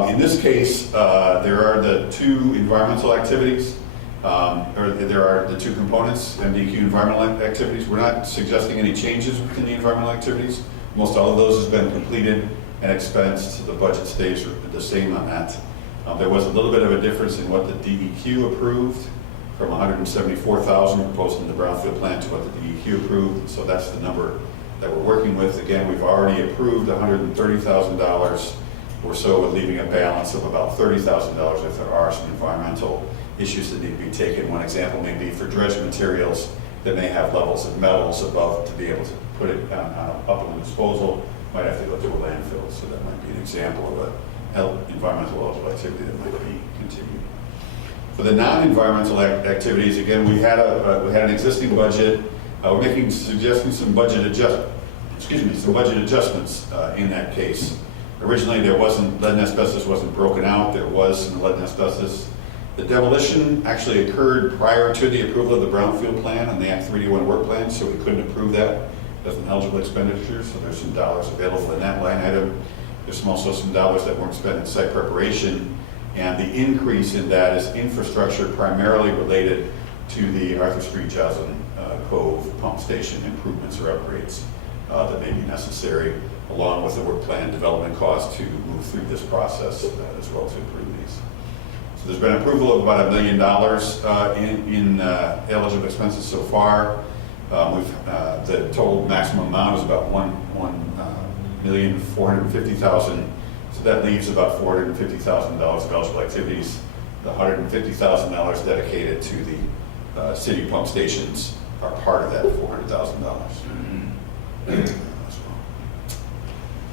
In this case, there are the 2 environmental activities, or there are the 2 components, MDQ environmental activities. We're not suggesting any changes within the environmental activities. Most all of those has been completed and expensed. The budget stays the same on that. There was a little bit of a difference in what the DEQ approved, from $174,000 proposed in the brownfield plan to what the DEQ approved. So that's the number that we're working with. Again, we've already approved $130,000 or so, with leaving a balance of about $30,000 if there are some environmental issues that need to be taken. One example may be for dredge materials that may have levels of metals above to be able to put it on upland disposal. Might have to go to a landfill, so that might be an example of an environmental eligible activity that might be continued. For the non-environmental activities, again, we had an existing budget. We're suggesting some budget adjustments in that case. Originally, lead and asbestos wasn't broken out. There was some lead and asbestos. The demolition actually occurred prior to the approval of the brownfield plan and the Act 3D1 work plan, so we couldn't approve that as an eligible expenditure. So there's some dollars available in that line item. There's also some dollars that weren't spent in site preparation, and the increase in that is infrastructure primarily related to the Arthur Street Joslin Cove pump station improvements or upgrades that may be necessary, along with the work plan development costs to move through this process as well to improve these. So there's been approval of about $1 million in eligible expenses so far. The total maximum amount is about $1,450,000. So that leaves about $450,000 of eligible activities. The $150,000 dedicated to the city pump stations are part of that $400,000.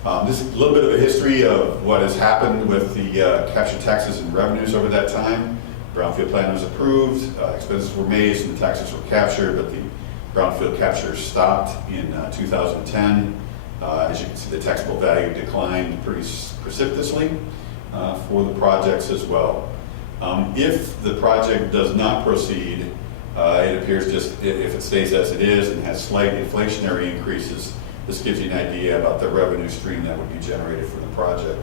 This is a little bit of a history of what has happened with the captured taxes and revenues over that time. Brownfield plan was approved, expenses were made, and the taxes were captured, but the brownfield capture stopped in 2010. As you can see, the taxable value declined pretty precipitously for the projects as well. If the project does not proceed, it appears just if it stays as it is and has slight inflationary increases, this gives you an idea about the revenue stream that would be generated from the project.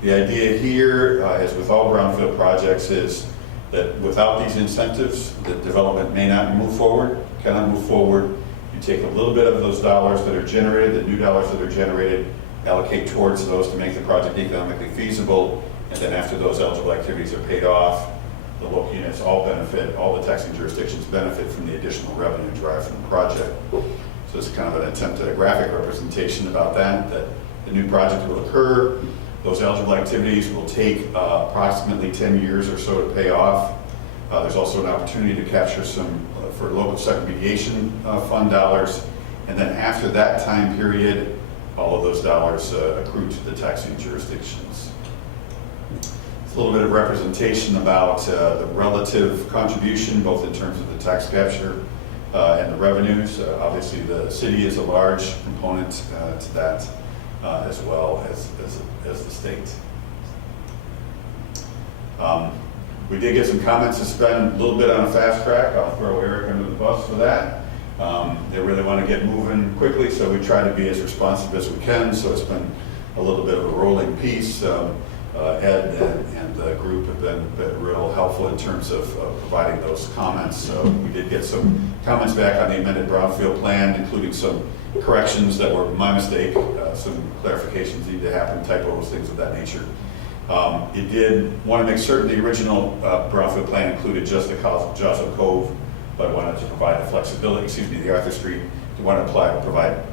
The idea here, as with all brownfield projects, is that without these incentives, the development may not move forward, cannot move forward. You take a little bit of those dollars that are generated, the new dollars that are generated, allocate towards those to make the project economically feasible, and then after those eligible activities are paid off, the local units all benefit, all the taxing jurisdictions benefit from the additional revenue derived from the project. So it's kind of an attempt at a graphic representation about that the new project will occur. Those eligible activities will take approximately 10 years or so to pay off. There's also an opportunity to capture some for local segregation fund dollars. And then after that time period, all of those dollars accrue to the taxing jurisdictions. It's a little bit of representation about the relative contribution, both in terms of the tax capture and the revenues. Obviously, the city is a large component to that, as well as the state. We did get some comments to spend a little bit on a fast track. I'll throw Eric under the bus for that. They really want to get moving quickly, so we try to be as responsive as we can. So it's been a little bit of a rolling piece. Ed and the group have been real helpful in terms of providing those comments. We did get some comments back on the amended brownfield plan, including some corrections that were my mistake, some clarifications need to happen, typos, things of that nature. It did want to make certain the original brownfield plan included just the Joslyn Cove, but wanted to provide the flexibility, the Arthur Street, to want to provide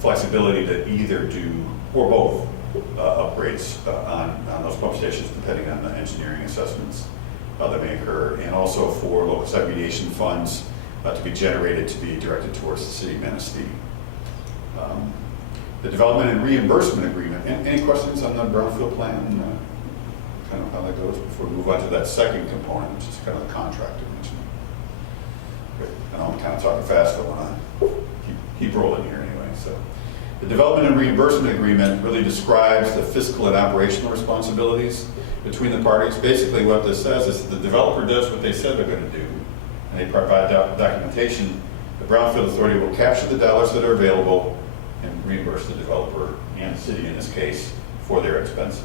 flexibility to either do or both upgrades on those pump stations, depending on the engineering assessments that may occur, and also for local site mediation funds to be generated to be directed towards the city of Manistee. The development and reimbursement agreement. Any questions on the brownfield plan? Kind of how that goes before we move on to that second component, which is kind of the contract arrangement. Great. I know I'm kind of talking fast, but I want to keep rolling here anyway. So, the development and reimbursement agreement really describes the fiscal and operational responsibilities between the parties. Basically, what this says is the developer does what they said they're going to do, and they provide documentation. The Brownfield Authority will capture the dollars that are available and reimburse the developer and the city in this case for their expenses.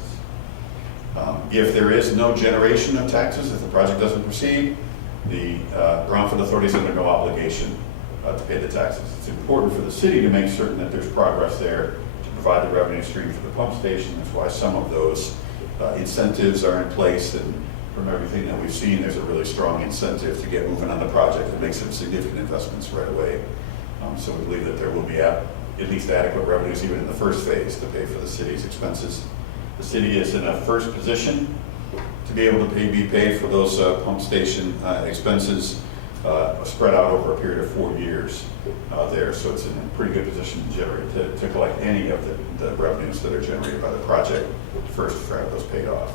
If there is no generation of taxes, if the project doesn't proceed, the Brownfield Authority is under no obligation to pay the taxes. It's important for the city to make certain that there's progress there to provide the revenue stream for the pump station. That's why some of those incentives are in place, and from everything that we've seen, there's a really strong incentive to get moving on the project and make some significant investments right away. So we believe that there will be at least adequate revenues even in the first phase to pay for the city's expenses. The city is in a first position to be able to be paid for those pump station expenses spread out over a period of 4 years there. So it's in a pretty good position to collect any of the revenues that are generated by the project first to have those paid off.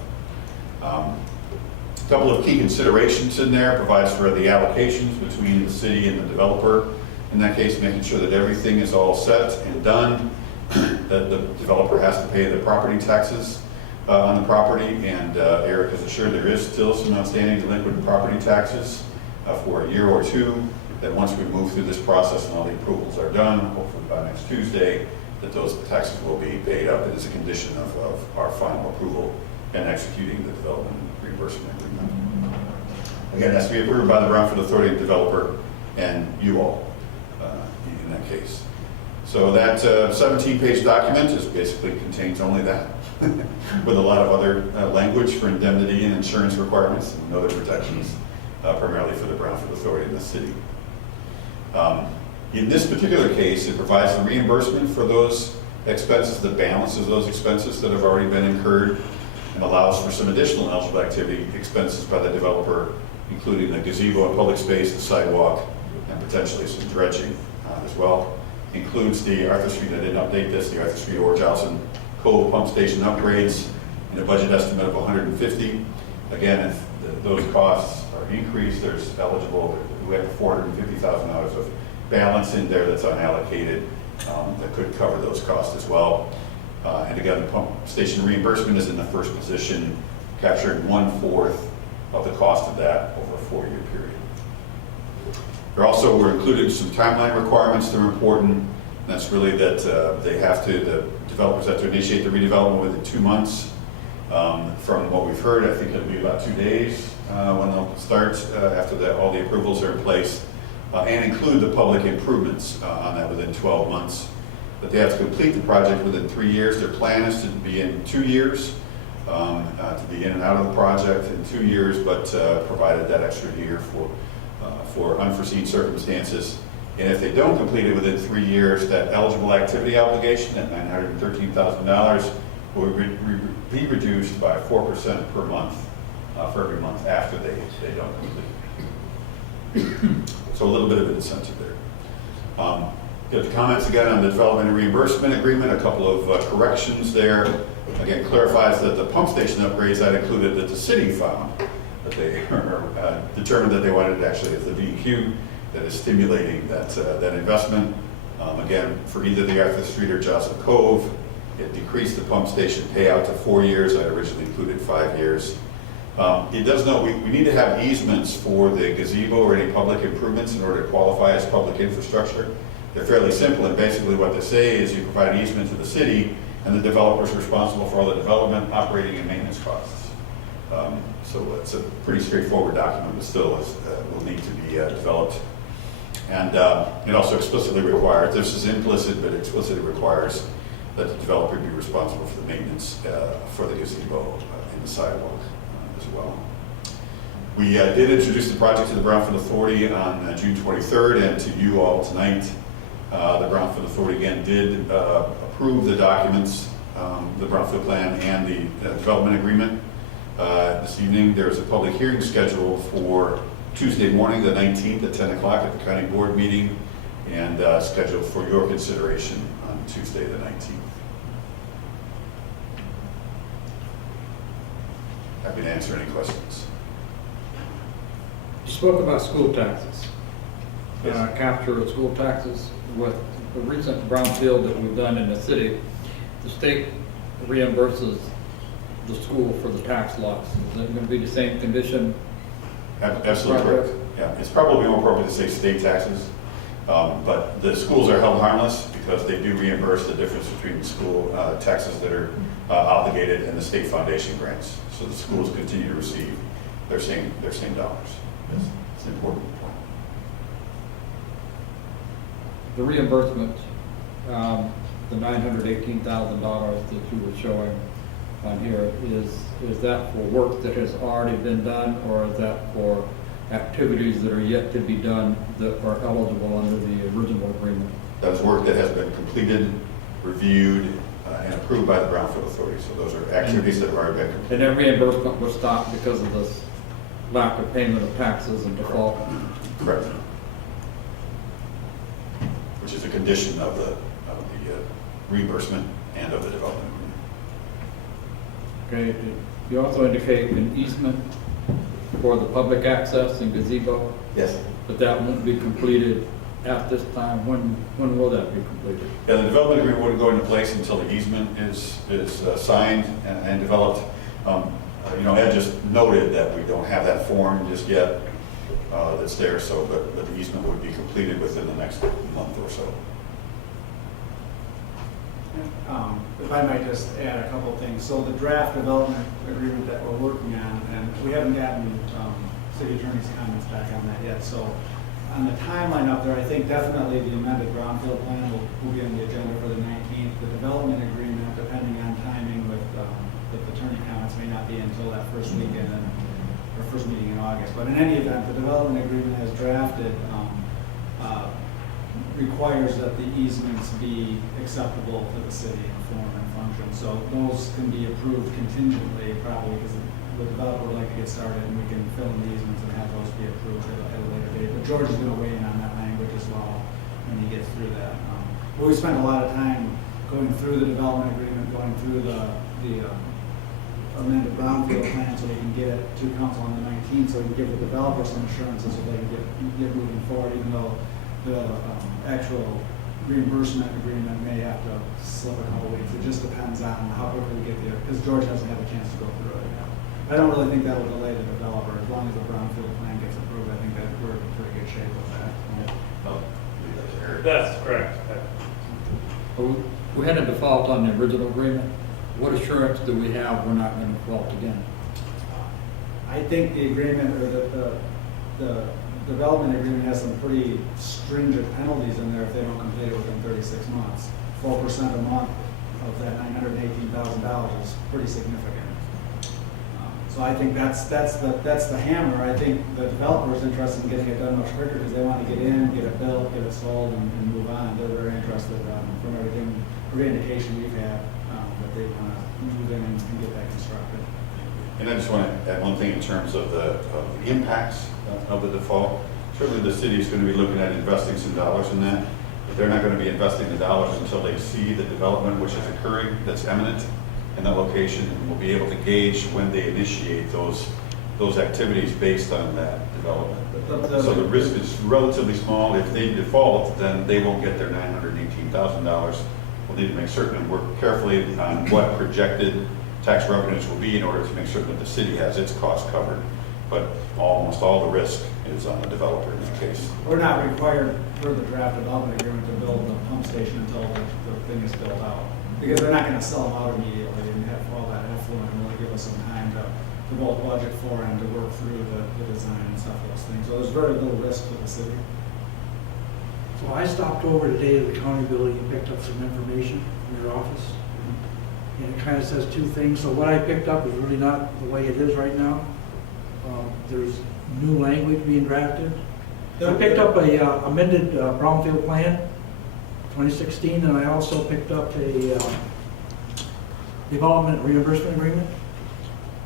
A couple of key considerations in there provides for the allocations between the city and the developer. In that case, making sure that everything is all set and done, that the developer has to pay the property taxes on the property, and Eric has assured there is still some outstanding delinquent property taxes for a year or two, that once we move through this process and all the approvals are done, hopefully by next Tuesday, that those taxes will be paid up. It is a condition of our final approval and executing the development reimbursement agreement. Again, it has to be approved by the Brownfield Authority developer and you all in that case. So that 17-page document basically contains only that, with a lot of other language for indemnity and insurance requirements and other protections, primarily for the Brownfield Authority and the city. In this particular case, it provides the reimbursement for those expenses, the balance of those expenses that have already been incurred, and allows for some additional eligible activity expenses by the developer, including the gazebo and public space, the sidewalk, and potentially some dredging as well. includes the Arthur Street, I didn't update this, the Arthur Street or Johnson Cove pump station upgrades and a budget estimate of 150. Again, if those costs are increased, there's eligible, we have $450,000 of balance in there that's unallocated that could cover those costs as well. And again, the pump station reimbursement is in the first position, capturing 1/4 of the cost of that over a 4-year period. There also were included some timeline requirements that are important. That's really that the developers have to initiate the redevelopment within 2 months. From what we've heard, I think it'll be about 2 days when they'll start after all the approvals are in place, and include the public improvements on that within 12 months. But they have to complete the project within 3 years. Their plan is to be in 2 years, to be in and out of the project in 2 years, but provided that extra year for unforeseen circumstances. And if they don't complete it within 3 years, that eligible activity obligation at $913,000 will be reduced by 4% per month for every month after they don't complete. So a little bit of an incentive there. Get the comments again on the development and reimbursement agreement, a couple of corrections there. Again, clarifies that the pump station upgrades that included that the city found that they determined that they wanted actually as the VQ that is stimulating that investment. Again, for either the Arthur Street or Johnson Cove, it decreased the pump station payout to 4 years. I originally included 5 years. It does note we need to have easements for the gazebo or any public improvements in order to qualify as public infrastructure. They're fairly simple, and basically what they say is you provide an easement to the city, and the developer is responsible for all the development, operating, and maintenance costs. So it's a pretty straightforward document, but still will need to be developed. And it also explicitly requires, this is implicit, but explicitly requires that the developer be responsible for the maintenance for the gazebo and the sidewalk as well. We did introduce the project to the Brownfield Authority on June 23rd, and to you all tonight. The Brownfield Authority again did approve the documents, the Brownfield plan and the development agreement. This evening there's a public hearing scheduled for Tuesday morning, the 19th at 10 o'clock at the county board meeting, and scheduled for your consideration on Tuesday the 19th. Happy to answer any questions. You spoke about school taxes. Yes. Capture of school taxes. With the recent brownfield that we've done in the city, the state reimburses the school for the tax loss. Is it going to be the same condition? Absolutely correct. Yeah, it's probably more appropriate to say state taxes, but the schools are held harmless because they do reimburse the difference between school taxes that are obligated and the state foundation grants. So the schools continue to receive their same dollars. Yes, it's an important point. The reimbursement, the $918,000 that you were showing on here, is that for work that has already been done, or is that for activities that are yet to be done that are eligible under the original agreement? That is work that has been completed, reviewed, and approved by the Brownfield Authority. So those are activities that have already been completed. And that reimbursement was stopped because of this lack of payment of taxes and default? Correct. Which is a condition of the reimbursement and of the development agreement. Okay, you also indicate an easement for the public access and gazebo, Yes. but that won't be completed at this time. When will that be completed? Yeah, the development agreement wouldn't go into place until the easement is signed and developed. Ed just noted that we don't have that form just yet that's there, so but the easement would be completed within the next month or so. If I might just add a couple things. So the draft development agreement that we're working on, and we haven't gotten city attorney's comments back on that yet. So on the timeline up there, I think definitely the amended brownfield plan will be on the agenda for the 19th. The development agreement, depending on timing with attorney comments, may not be until that first weekend or first meeting in August. But in any event, the development agreement as drafted requires that the easements be acceptable to the city in form and function. So those can be approved contingently, probably because the developer would like to get started, and we can fill in the easements and have those be approved at a later date. But George is going to weigh in on that language as well when he gets through that. we spent a lot of time going through the development agreement, going through the amended brownfield plan so they can get it to council on the 19th, so we can give the developer some assurances so they can get moving forward, even though the actual reimbursement agreement may have to slip a couple weeks. It just depends on how quickly we get there, because George hasn't had a chance to go through it yet. I don't really think that will delay the developer. As long as the brownfield plan gets approved, I think that we're in pretty good shape with that. Oh, leave that to Eric. That's correct. We had a default on the original agreement. What assurance do we have we're not going to default again? I think the agreement, or the development agreement has some pretty stringent penalties in there if they don't complete it within 36 months. 4% a month of that $918,000 is pretty significant. So I think that's the hammer. I think the developer is interested in getting it done much quicker because they want to get in, get it built, get it sold, and move on. They're very interested from every indication we've had that they want to move in and get that constructed. And I just want to add one thing in terms of the impacts of the default. Certainly the city is going to be looking at investing some dollars in that, but they're not going to be investing the dollars until they see the development which is occurring, that's imminent in that location, and will be able to gauge when they initiate those activities based on that development. So the risk is relatively small. If they default, then they won't get their $918,000. We'll need to make certain and work carefully on what projected tax revenues will be in order to make certain that the city has its costs covered. But almost all the risk is on the developer in that case. We're not required per the draft development agreement to build the pump station until the thing is built out. Because they're not going to sell them out immediately and have all that effluent, and really give us some time to both budget for and to work through the design and stuff, those things. So there's very little risk to the city. So I stopped over today to the county building and picked up some information from your office. And it kind of says two things. So what I picked up is really not the way it is right now. There's new language being drafted. I picked up a amended brownfield plan, 2016, and I also picked up a development reimbursement agreement.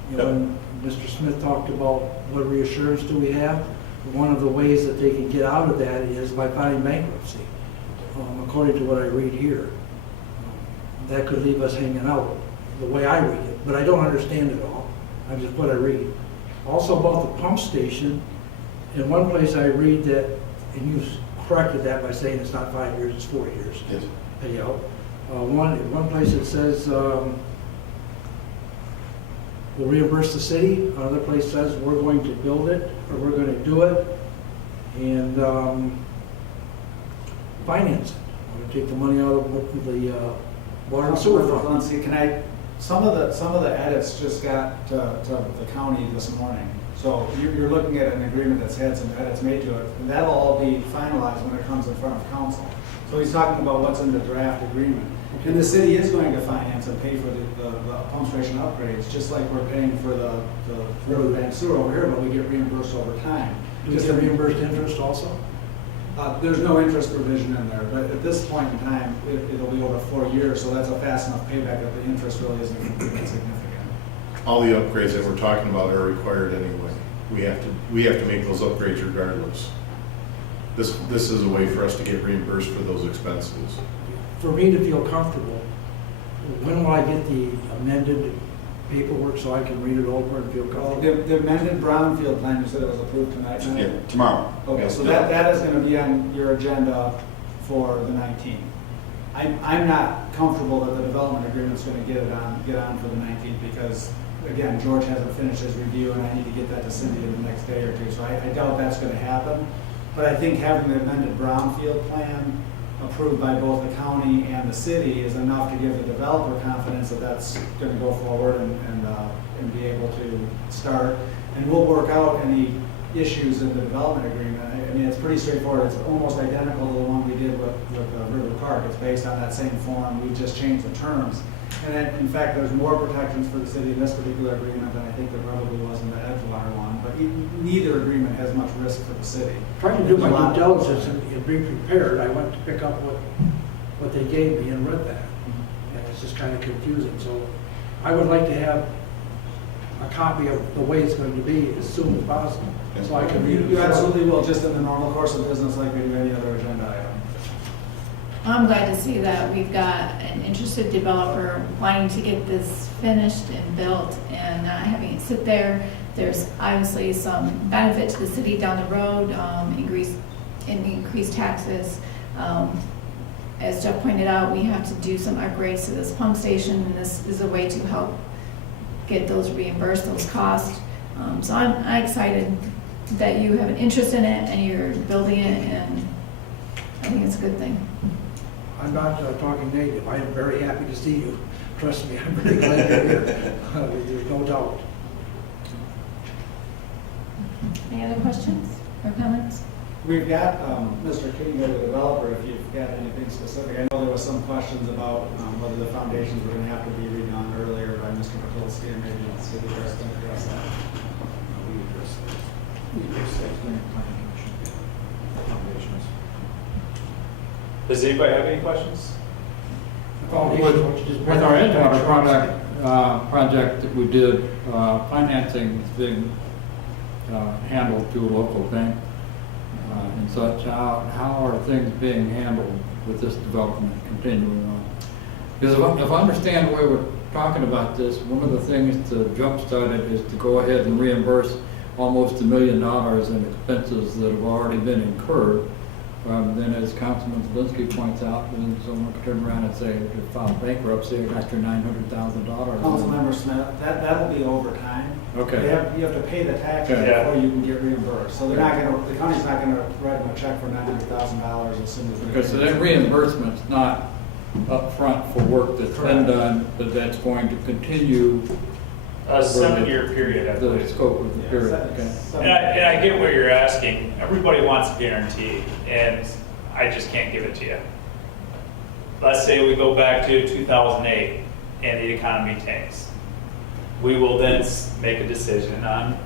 You know, when Mr. Smith talked about what reassurance do we have, one of the ways that they can get out of that is by filing bankruptcy, according to what I read here. That could leave us hanging out, the way I read it, but I don't understand it all. I just what I read. Also about the pump station, in one place I read that, and you corrected that by saying it's not 5 years, it's 4 years. Yes. Payout. One place it says we'll reimburse the city. Another place says we're going to build it, or we're going to do it, and finance it. We're going to take the money out of the water and sewer fund. See, some of the edits just got to the county this morning. So you're looking at an agreement that's had some edits made to it, and that'll all be finalized when it comes in front of council. So he's talking about what's in the draft agreement. And the city is going to finance and pay for the pump station upgrades, just like we're paying for the riverbank sewer over here, but we get reimbursed over time. Do we get reimbursed interest also? There's no interest provision in there, but at this point in time, it'll be over 4 years, so that's a fast enough payback that the interest really isn't significant. All the upgrades that we're talking about are required anyway. We have to make those upgrades regardless. This is a way for us to get reimbursed for those expenses. For me to feel comfortable, when will I get the amended paperwork so I can read it over and feel Well, comfortable? the amended brownfield plan, you said it was approved tonight? Yeah, tomorrow. Okay, so that is going to be on your agenda for the 19th. I'm not comfortable that the development agreement is going to get on for the 19th because, again, George hasn't finished his review and I need to get that to Cindy in the next day or two. So I doubt that's going to happen. But I think having the amended brownfield plan approved by both the county and the city is enough to give the developer confidence that that's going to go forward and be able to start. And we'll work out any issues in the development agreement. I mean, it's pretty straightforward. It's almost identical to the one we did with River Park. It's based on that same form. We've just changed the terms. And then, in fact, there's more protections for the city in this particular agreement than I think there probably was in the Edgewater one. But neither agreement has much risk for the city. Trying to do my due diligence and be prepared, I went to pick up what they gave me and read that. And it's just kind of confusing. So I would like to have a copy of the way it's going to be as soon as possible, so I can read it. You absolutely will, just in the normal course of business like we do any other agenda item. I'm glad to see that we've got an interested developer wanting to get this finished and built and not having it sit there. There's obviously some benefit to the city down the road, increased taxes. As Jeff pointed out, we have to do some upgrades to this pump station, and this is a way to help get those reimbursed, those costs. So I'm excited that you have an interest in it and you're building it, and I think it's a good thing. I'm not talking negative. I am very happy to see you. Trust me, I'm really glad you're here. There's no doubt. Any other questions or comments? We've got Mr. King, the developer, if you've got anything specific. I know there was some questions about whether the foundations were going to have to be redone earlier by Mr. Patulski, and maybe the city address can address that. Does anybody have any questions? With our Edgewater project that we did, financing is being handled through a local bank and such. How are things being handled with this development continuing on? Because if I understand the way we're talking about this, one of the things to jumpstart it is to go ahead and reimburse almost $1 million in expenses that have already been incurred. Then, as Councilman Zelinski points out, then someone could turn around and say, if you filed bankruptcy, you got your $900,000. Councilmember Smith, that'll be over time. Okay. You have to pay the taxes Okay. before you can get reimbursed. So they're not going to, the county's not going to write them a check for $900,000 as soon as they. Because so that reimbursement's not upfront for work that's been done, but that's going to continue A 7-year period, I the believe. scope of the period. Okay. And I get what you're asking. Everybody wants a guarantee, and I just can't give it to you. Let's say we go back to 2008 and the economy tanks. We will then make a decision on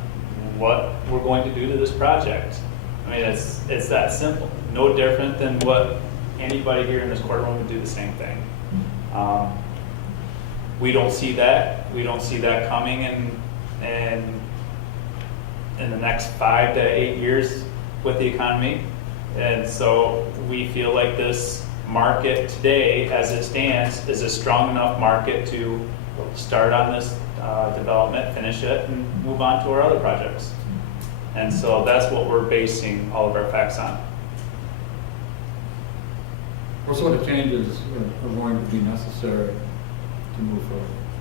what we're going to do to this project. I mean, it's that simple. No different than what anybody here in this courtroom would do the same thing. We don't see that. We don't see that coming in the next 5 to 8 years with the economy. And so we feel like this market today, as it stands, is a strong enough market to start on this development, finish it, and move on to our other projects. And so that's what we're basing all of our facts on. What sort of changes are going to be necessary to move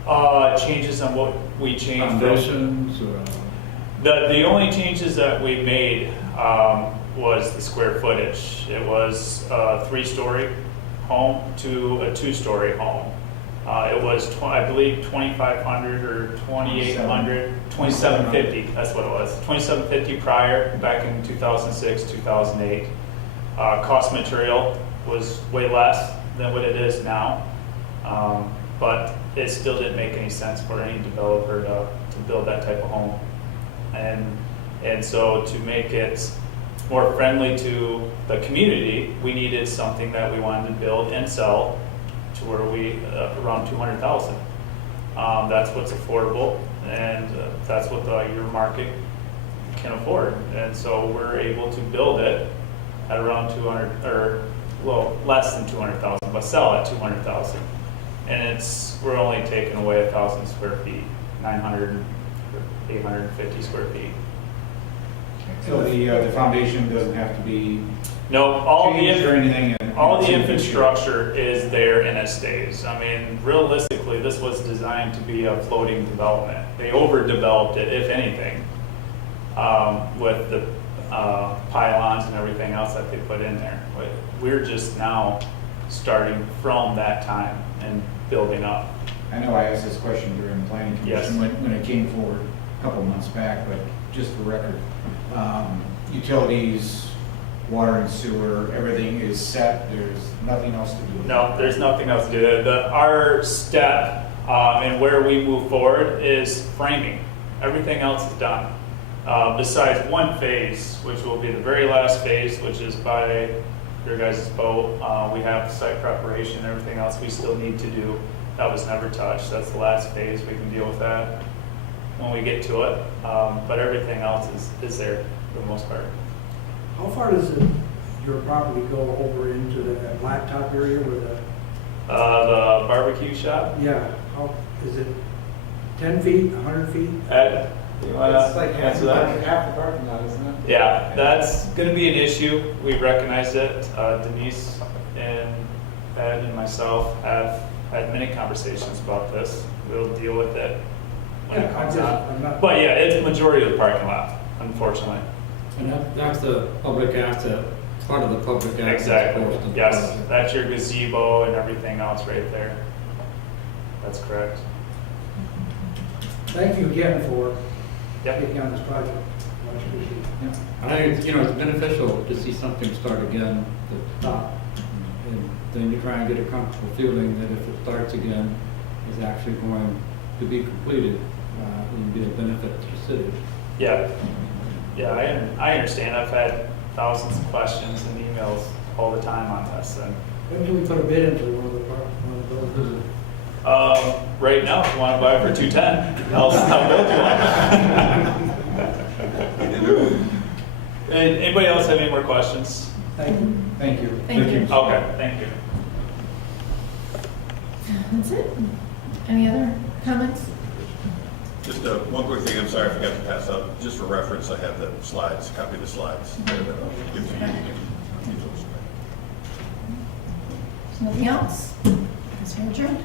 forward? Changes on what we changed. Foundations? The only changes that we made was the square footage. It was a 3-story home to a 2-story home. It was, I believe, 2,500 or 2,800, 2,750, that's what it was. 2,750 prior, back in 2006, 2008. Cost material was way less than what it is now. But it still didn't make any sense for any developer to build that type of home. And so to make it more friendly to the community, we needed something that we wanted to build and sell to where we, around 200,000. That's what's affordable, and that's what your market can afford. And so we're able to build it at around 200, or well, less than 200,000, but sell at 200,000. And we're only taking away 1,000 square feet, 900, 850 square feet. So the foundation doesn't have to be No, all changed or anything? all the infrastructure is there and it stays. I mean, realistically, this was designed to be a floating development. They overdeveloped it, if anything, with the pylons and everything else that they put in there. But we're just now starting from that time and building up. I know I asked this question during the planning commission Yes. when it came forward a couple months back, but just for record, utilities, water and sewer, everything is set, there's nothing else to do? No, there's nothing else to do. Our step and where we move forward is framing. Everything else is done. Besides one phase, which will be the very last phase, which is by your guys' boat. We have site preparation, everything else we still need to do. That was never touched. That's the last phase. We can deal with that when we get to it. But everything else is there for the most part. How far does your property go over into the blacktop area where The barbecue shop, yeah, how, is it 10 feet, 100 feet? Ed, you wanna It's like half answer the that? half the parking lot, isn't it? Yeah, that's gonna be an issue. We recognize it. Denise and Ed and myself have had many conversations about this. We'll deal with it when it Yeah, comes I'm out. not, But yeah, it's the majority of the parking lot, unfortunately. And that's the public asset, part of the public asset. Exactly, portion of the yes. project. That's your gazebo and everything else right there. That's correct. thank you again for Yep. taking on this project. Much appreciated. And I think, it's beneficial to see something start again at the top. And then you try and get a comfortable feeling that if it starts again, it's actually going to be completed, and be a benefit to the city. Yeah, yeah, I understand. I've had thousands of questions and emails all the time on this, and When can we put a bid into one of the buildings? right now, if you want to buy it for $210, I'll build you one. And anybody else have any more questions? Thank you. Thank you. Thank you. Okay, thank you. That's it. Any other comments? Just one quick thing, I'm sorry I forgot to pass up, just for reference, I have the slides, copy of the slides. That I'll give to you. You can use those. Nothing else? Guess we're adjourned.